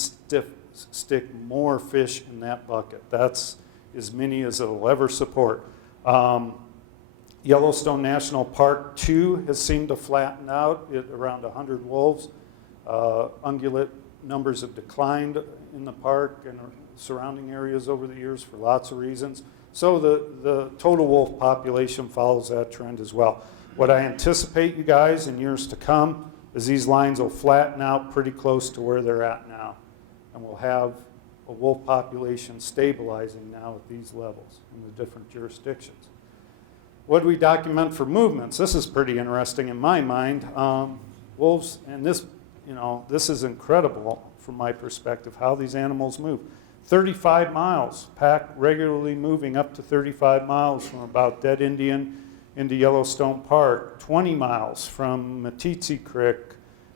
stick more fish in that bucket. That's as many as it'll ever support. Yellowstone National Park 2 has seemed to flatten out at around 100 wolves. Ungulate numbers have declined in the park and surrounding areas over the years for lots of reasons. So the total wolf population follows that trend as well. What I anticipate, you guys, in years to come is these lines will flatten out pretty close to where they're at now. And we'll have a wolf population stabilizing now at these levels in the different jurisdictions. What do we document for movements? This is pretty interesting in my mind. Wolves, and this, this is incredible from my perspective, how these animals move. 35 miles, pack regularly moving up to 35 miles from about Dead Indian into Yellowstone Park, 20 miles from Meeteetse Creek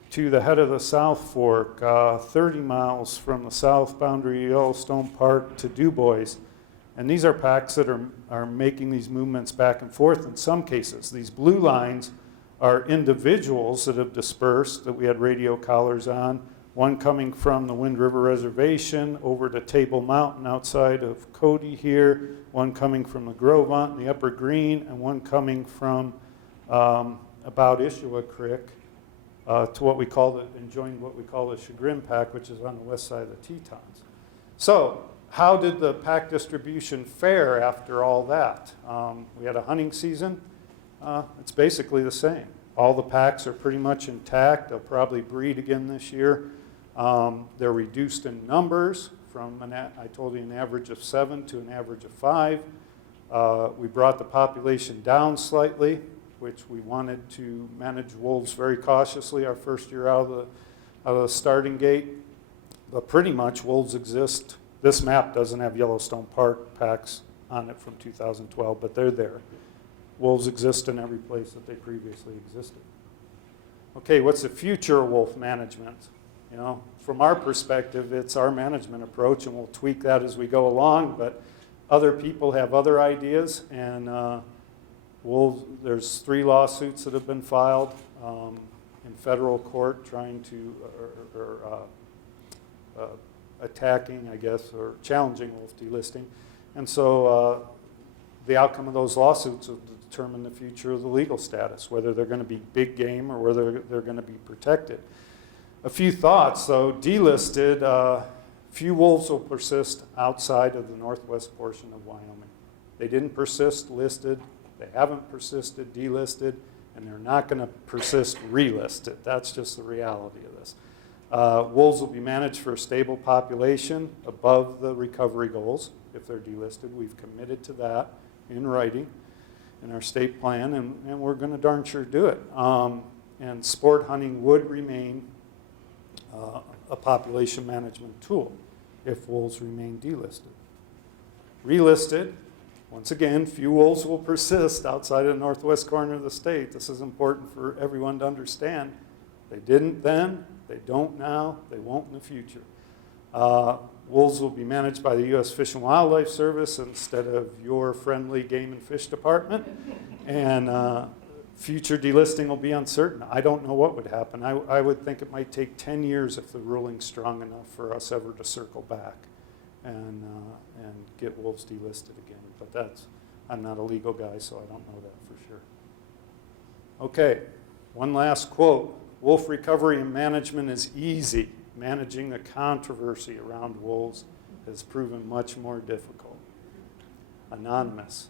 to the head of the South Fork, 30 miles from the south boundary of Yellowstone Park to Du Bois. And these are packs that are making these movements back and forth in some cases. These blue lines are individuals that have dispersed that we had radio collars on, one coming from the Wind River Reservation over to Table Mountain outside of Cody here, one coming from the Grove in the Upper Green, and one coming from about Ishua Creek to what we call enjoying what we call the Chagrin Pack, which is on the west side of the Tetons. So how did the pack distribution fare after all that? We had a hunting season. It's basically the same. All the packs are pretty much intact. They'll probably breed again this year. They're reduced in numbers from, I told you, an average of 7 to an average of 5. We brought the population down slightly, which we wanted to manage wolves very cautiously our first year out of the starting gate. But pretty much wolves exist. This map doesn't have Yellowstone Park packs on it from 2012, but they're there. Wolves exist in every place that they previously existed. Okay, what's the future of wolf management? From our perspective, it's our management approach, and we'll tweak that as we go along, but other people have other ideas, and there's 3 lawsuits that have been filed in federal court trying to, attacking, I guess, or challenging wolf delisting. And so the outcome of those lawsuits will determine the future of the legal status, whether they're going to be big game or whether they're going to be protected. A few thoughts, though. Delisted, few wolves will persist outside of the northwest portion of Wyoming. They didn't persist listed, they haven't persisted delisted, and they're not going to persist relisted. That's just the reality of this. Wolves will be managed for a stable population above the recovery goals if they're delisted. We've committed to that in writing in our state plan, and we're going to darn sure do it. And sport hunting would remain a population management tool if wolves remain delisted. Relisted, once again, few wolves will persist outside of the northwest corner of the state. This is important for everyone to understand. They didn't then, they don't now, they won't in the future. Wolves will be managed by the U.S. Fish and Wildlife Service instead of your friendly Game and Fish Department. And future delisting will be uncertain. I don't know what would happen. I would think it might take 10 years if the ruling's strong enough for us ever to circle back and get wolves delisted again. But I'm not a legal guy, so I don't know that for sure. Okay, one last quote. Wolf recovery and management is easy. Managing the controversy around wolves has proven much more difficult. Anonymous.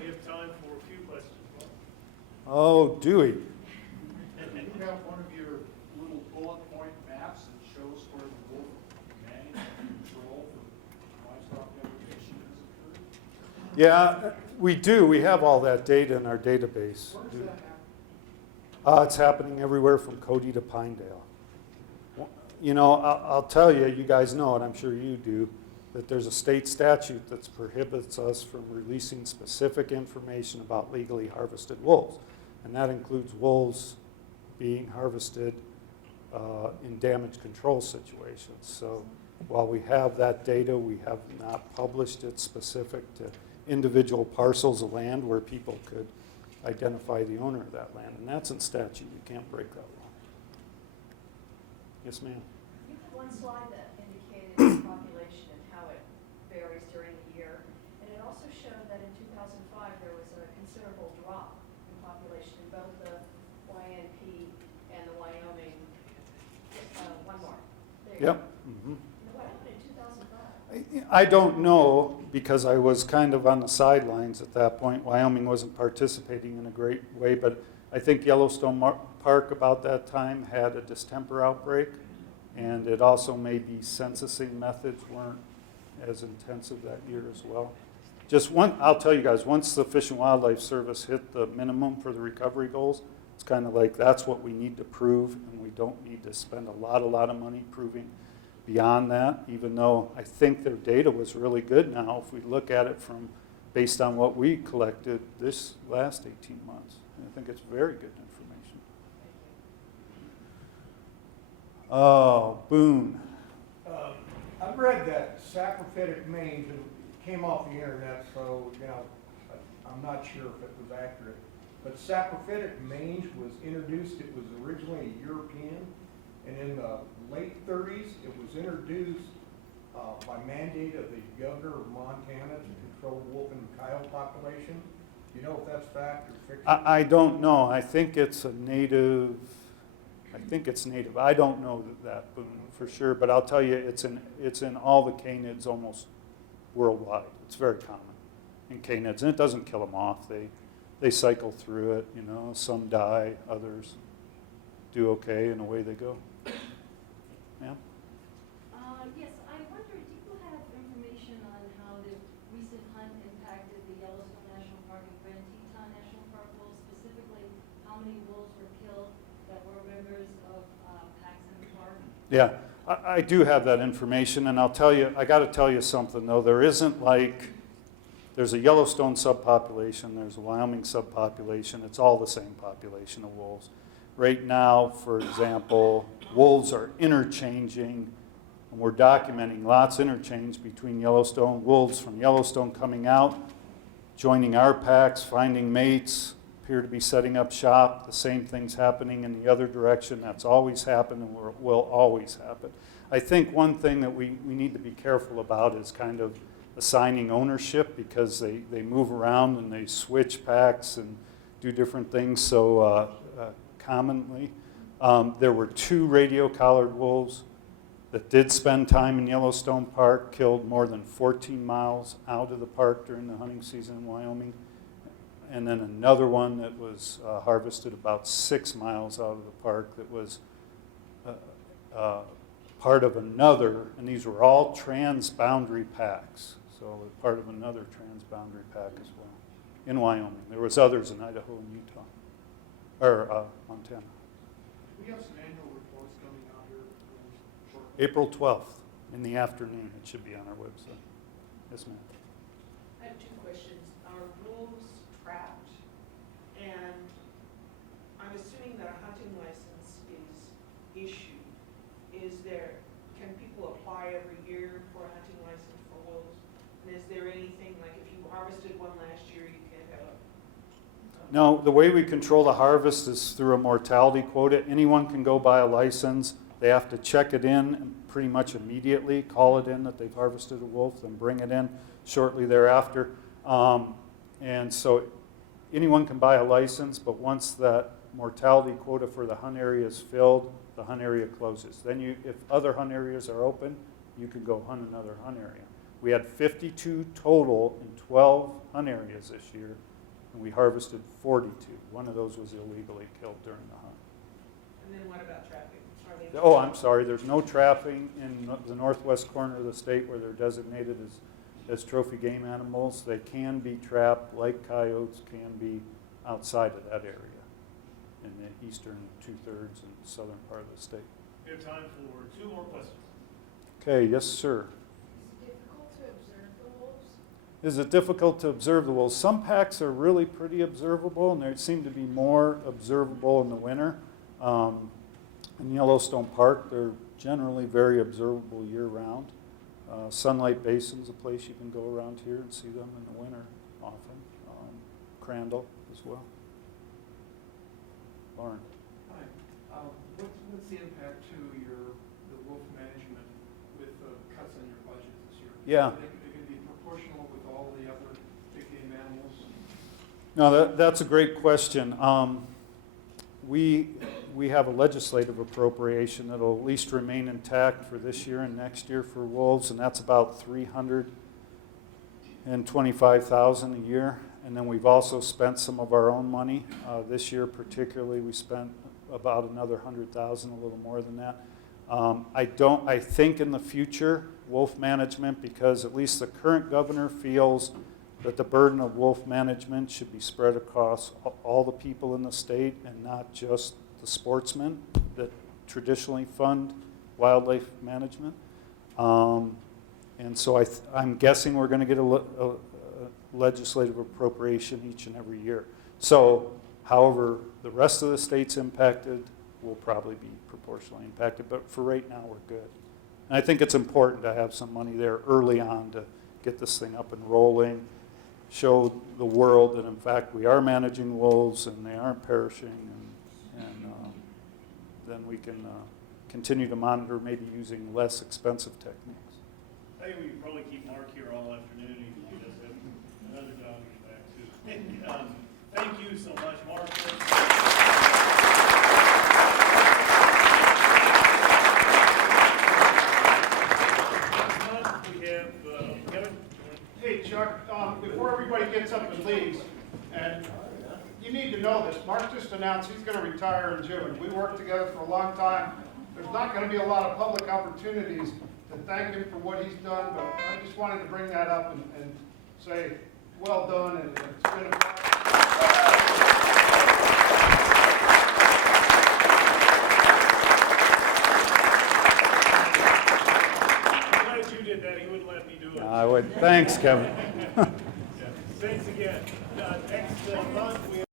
We have time for a few questions. Oh, Dewey. Do you have one of your little bullet point maps that shows where Yeah, we do. We have all that data in our database. Where does that happen? It's happening everywhere from Cody to Pinedale. You know, I'll tell you, you guys know it, I'm sure you do, that there's a state statute that prohibits us from releasing specific information about legally harvested wolves. And that includes wolves being harvested in damage control situations. So while we have that data, we have not published it specific to individual parcels of land where people could identify the owner of that land. And that's in statute. You can't break that law. Yes, ma'am. You had one slide that indicated the population and how it varies during the year. And it also showed that in 2005 there was a considerable drop in population in both the YNP and the Wyoming. One more. There you Yep. go. What happened in 2005? I don't know, because I was kind of on the sidelines at that point. Wyoming wasn't participating in a great way, but I think Yellowstone Park about that time had a distemper outbreak, and it also maybe censusing methods weren't as intensive that year as well. Just one, I'll tell you guys, once the Fish and Wildlife Service hit the minimum for the recovery goals, it's kind of like that's what we need to prove, and we don't need to spend a lot of money proving beyond that, even though I think their data was really good now if we look at it from based on what we collected this last 18 months. I think it's very good information. Oh, Boone. I've read that saprophytic mange, and it came off the internet, so I'm not sure if it was accurate. But saprophytic mange was introduced. It was originally a European, and in the late 30s, it was introduced by mandate of the governor of Montana to control wolf and coyote population. Do you know if that's fact or fiction? I don't know. I think it's a native. I think it's native. I don't know that Boone for sure, but I'll tell you, it's in all the canids almost worldwide. It's very common in canids, and it doesn't kill them off. They cycle through it. You know, some die, others do okay, and away they go. Yeah. Yes, I wonder, do you have information on how the recent hunt impacted the Yellowstone National Park and Grand Teton National Park wolves? Specifically, how many wolves were killed that were members of packs in the park? Yeah, I do have that information, and I'll tell you, I got to tell you something though. There isn't like, there's a Yellowstone subpopulation, there's a Wyoming subpopulation. It's all the same population of wolves. Right now, for example, wolves are interchanging, and we're documenting lots of interchange between Yellowstone, wolves from Yellowstone coming out, joining our packs, finding mates, appear to be setting up shop. The same thing's happening in the other direction. That's always happened and will always happen. I think one thing that we need to be careful about is kind of assigning ownership, because they move around and they switch packs and do different things. So commonly, there were 2 radio-collared wolves that did spend time in Yellowstone Park, killed more than 14 miles out of the park during the hunting season in Wyoming. And then another one that was harvested about 6 miles out of the park that was part of another, and these were all transboundary packs. So part of another transboundary pack as well in Wyoming. There was others in Idaho and Utah, or Montana. We have some annual reports coming out here shortly. April 12th in the afternoon. It should be on our website. Yes, ma'am. I have 2 questions. Are wolves trapped? And I'm assuming that a hunting license is issued. Can people apply every year for a hunting license for wolves? And is there anything, like if you harvested one last year, you can't have a... No, the way we control the harvest is through a mortality quota. Anyone can go buy a license. They have to check it in pretty much immediately, call it in that they've harvested a wolf, then bring it in shortly thereafter. And so anyone can buy a license, but once that mortality quota for the hunt area is filled, the hunt area closes. Then if other hunt areas are open, you can go hunt another hunt area. We had 52 total in 12 hunt areas this year, and we harvested 42. One of those was illegally killed during the hunt. And then what about trapping? Are they... Oh, I'm sorry, there's no trapping in the northwest corner of the state where they're designated as as trophy game animals. They can be trapped like coyotes can be outside of that area in the eastern 2/3 and southern part of the state. We have time for 2 more questions. Okay, yes, sir. Is it difficult to observe the wolves? Is it difficult to observe the wolves? Some packs are really pretty observable, and they seem to be more observable in the winter. In Yellowstone Park, they're generally very observable year-round. Sunlight Basin's a place you can go around here and see them in the winter often. Crandall as well. Lauren. Hi. What's the impact to the wolf management with cuts in your budget this year? Yeah. It could be proportional with all the other big game animals. No, that's a great question. We have a legislative appropriation that'll at least remain intact for this year and next year for wolves, and that's about $325,000 a year. And then we've also spent some of our own money. This year particularly, we spent about another $100,000, a little more than that. I think in the future, wolf management, because at least the current governor feels that the burden of wolf management should be spread across all the people in the state and not just the sportsmen that traditionally fund wildlife management. And so I'm guessing we're going to get a legislative appropriation each and every year. So, however, the rest of the state's impacted will probably be proportionally impacted, but for right now, we're good. And I think it's important to have some money there early on to get this thing up and rolling, show the world that in fact we are managing wolves and they aren't perishing, and then we can continue to monitor, maybe using less expensive techniques. I think we can probably keep Mark here all afternoon. He does have another job in the back too. Thank you so much, Mark. Next month we have Kevin. Hey Chuck, before everybody gets up and leaves, and you need to know this, Mark just announced he's going to retire in June. We worked together for a long time. There's not going to be a lot of public opportunities to thank him for what he's done, but I just wanted to bring that up and say, well done, and it's been a I'm glad you did that. He wouldn't let me do it. I would. Thanks, Kevin. Thanks again. Next month we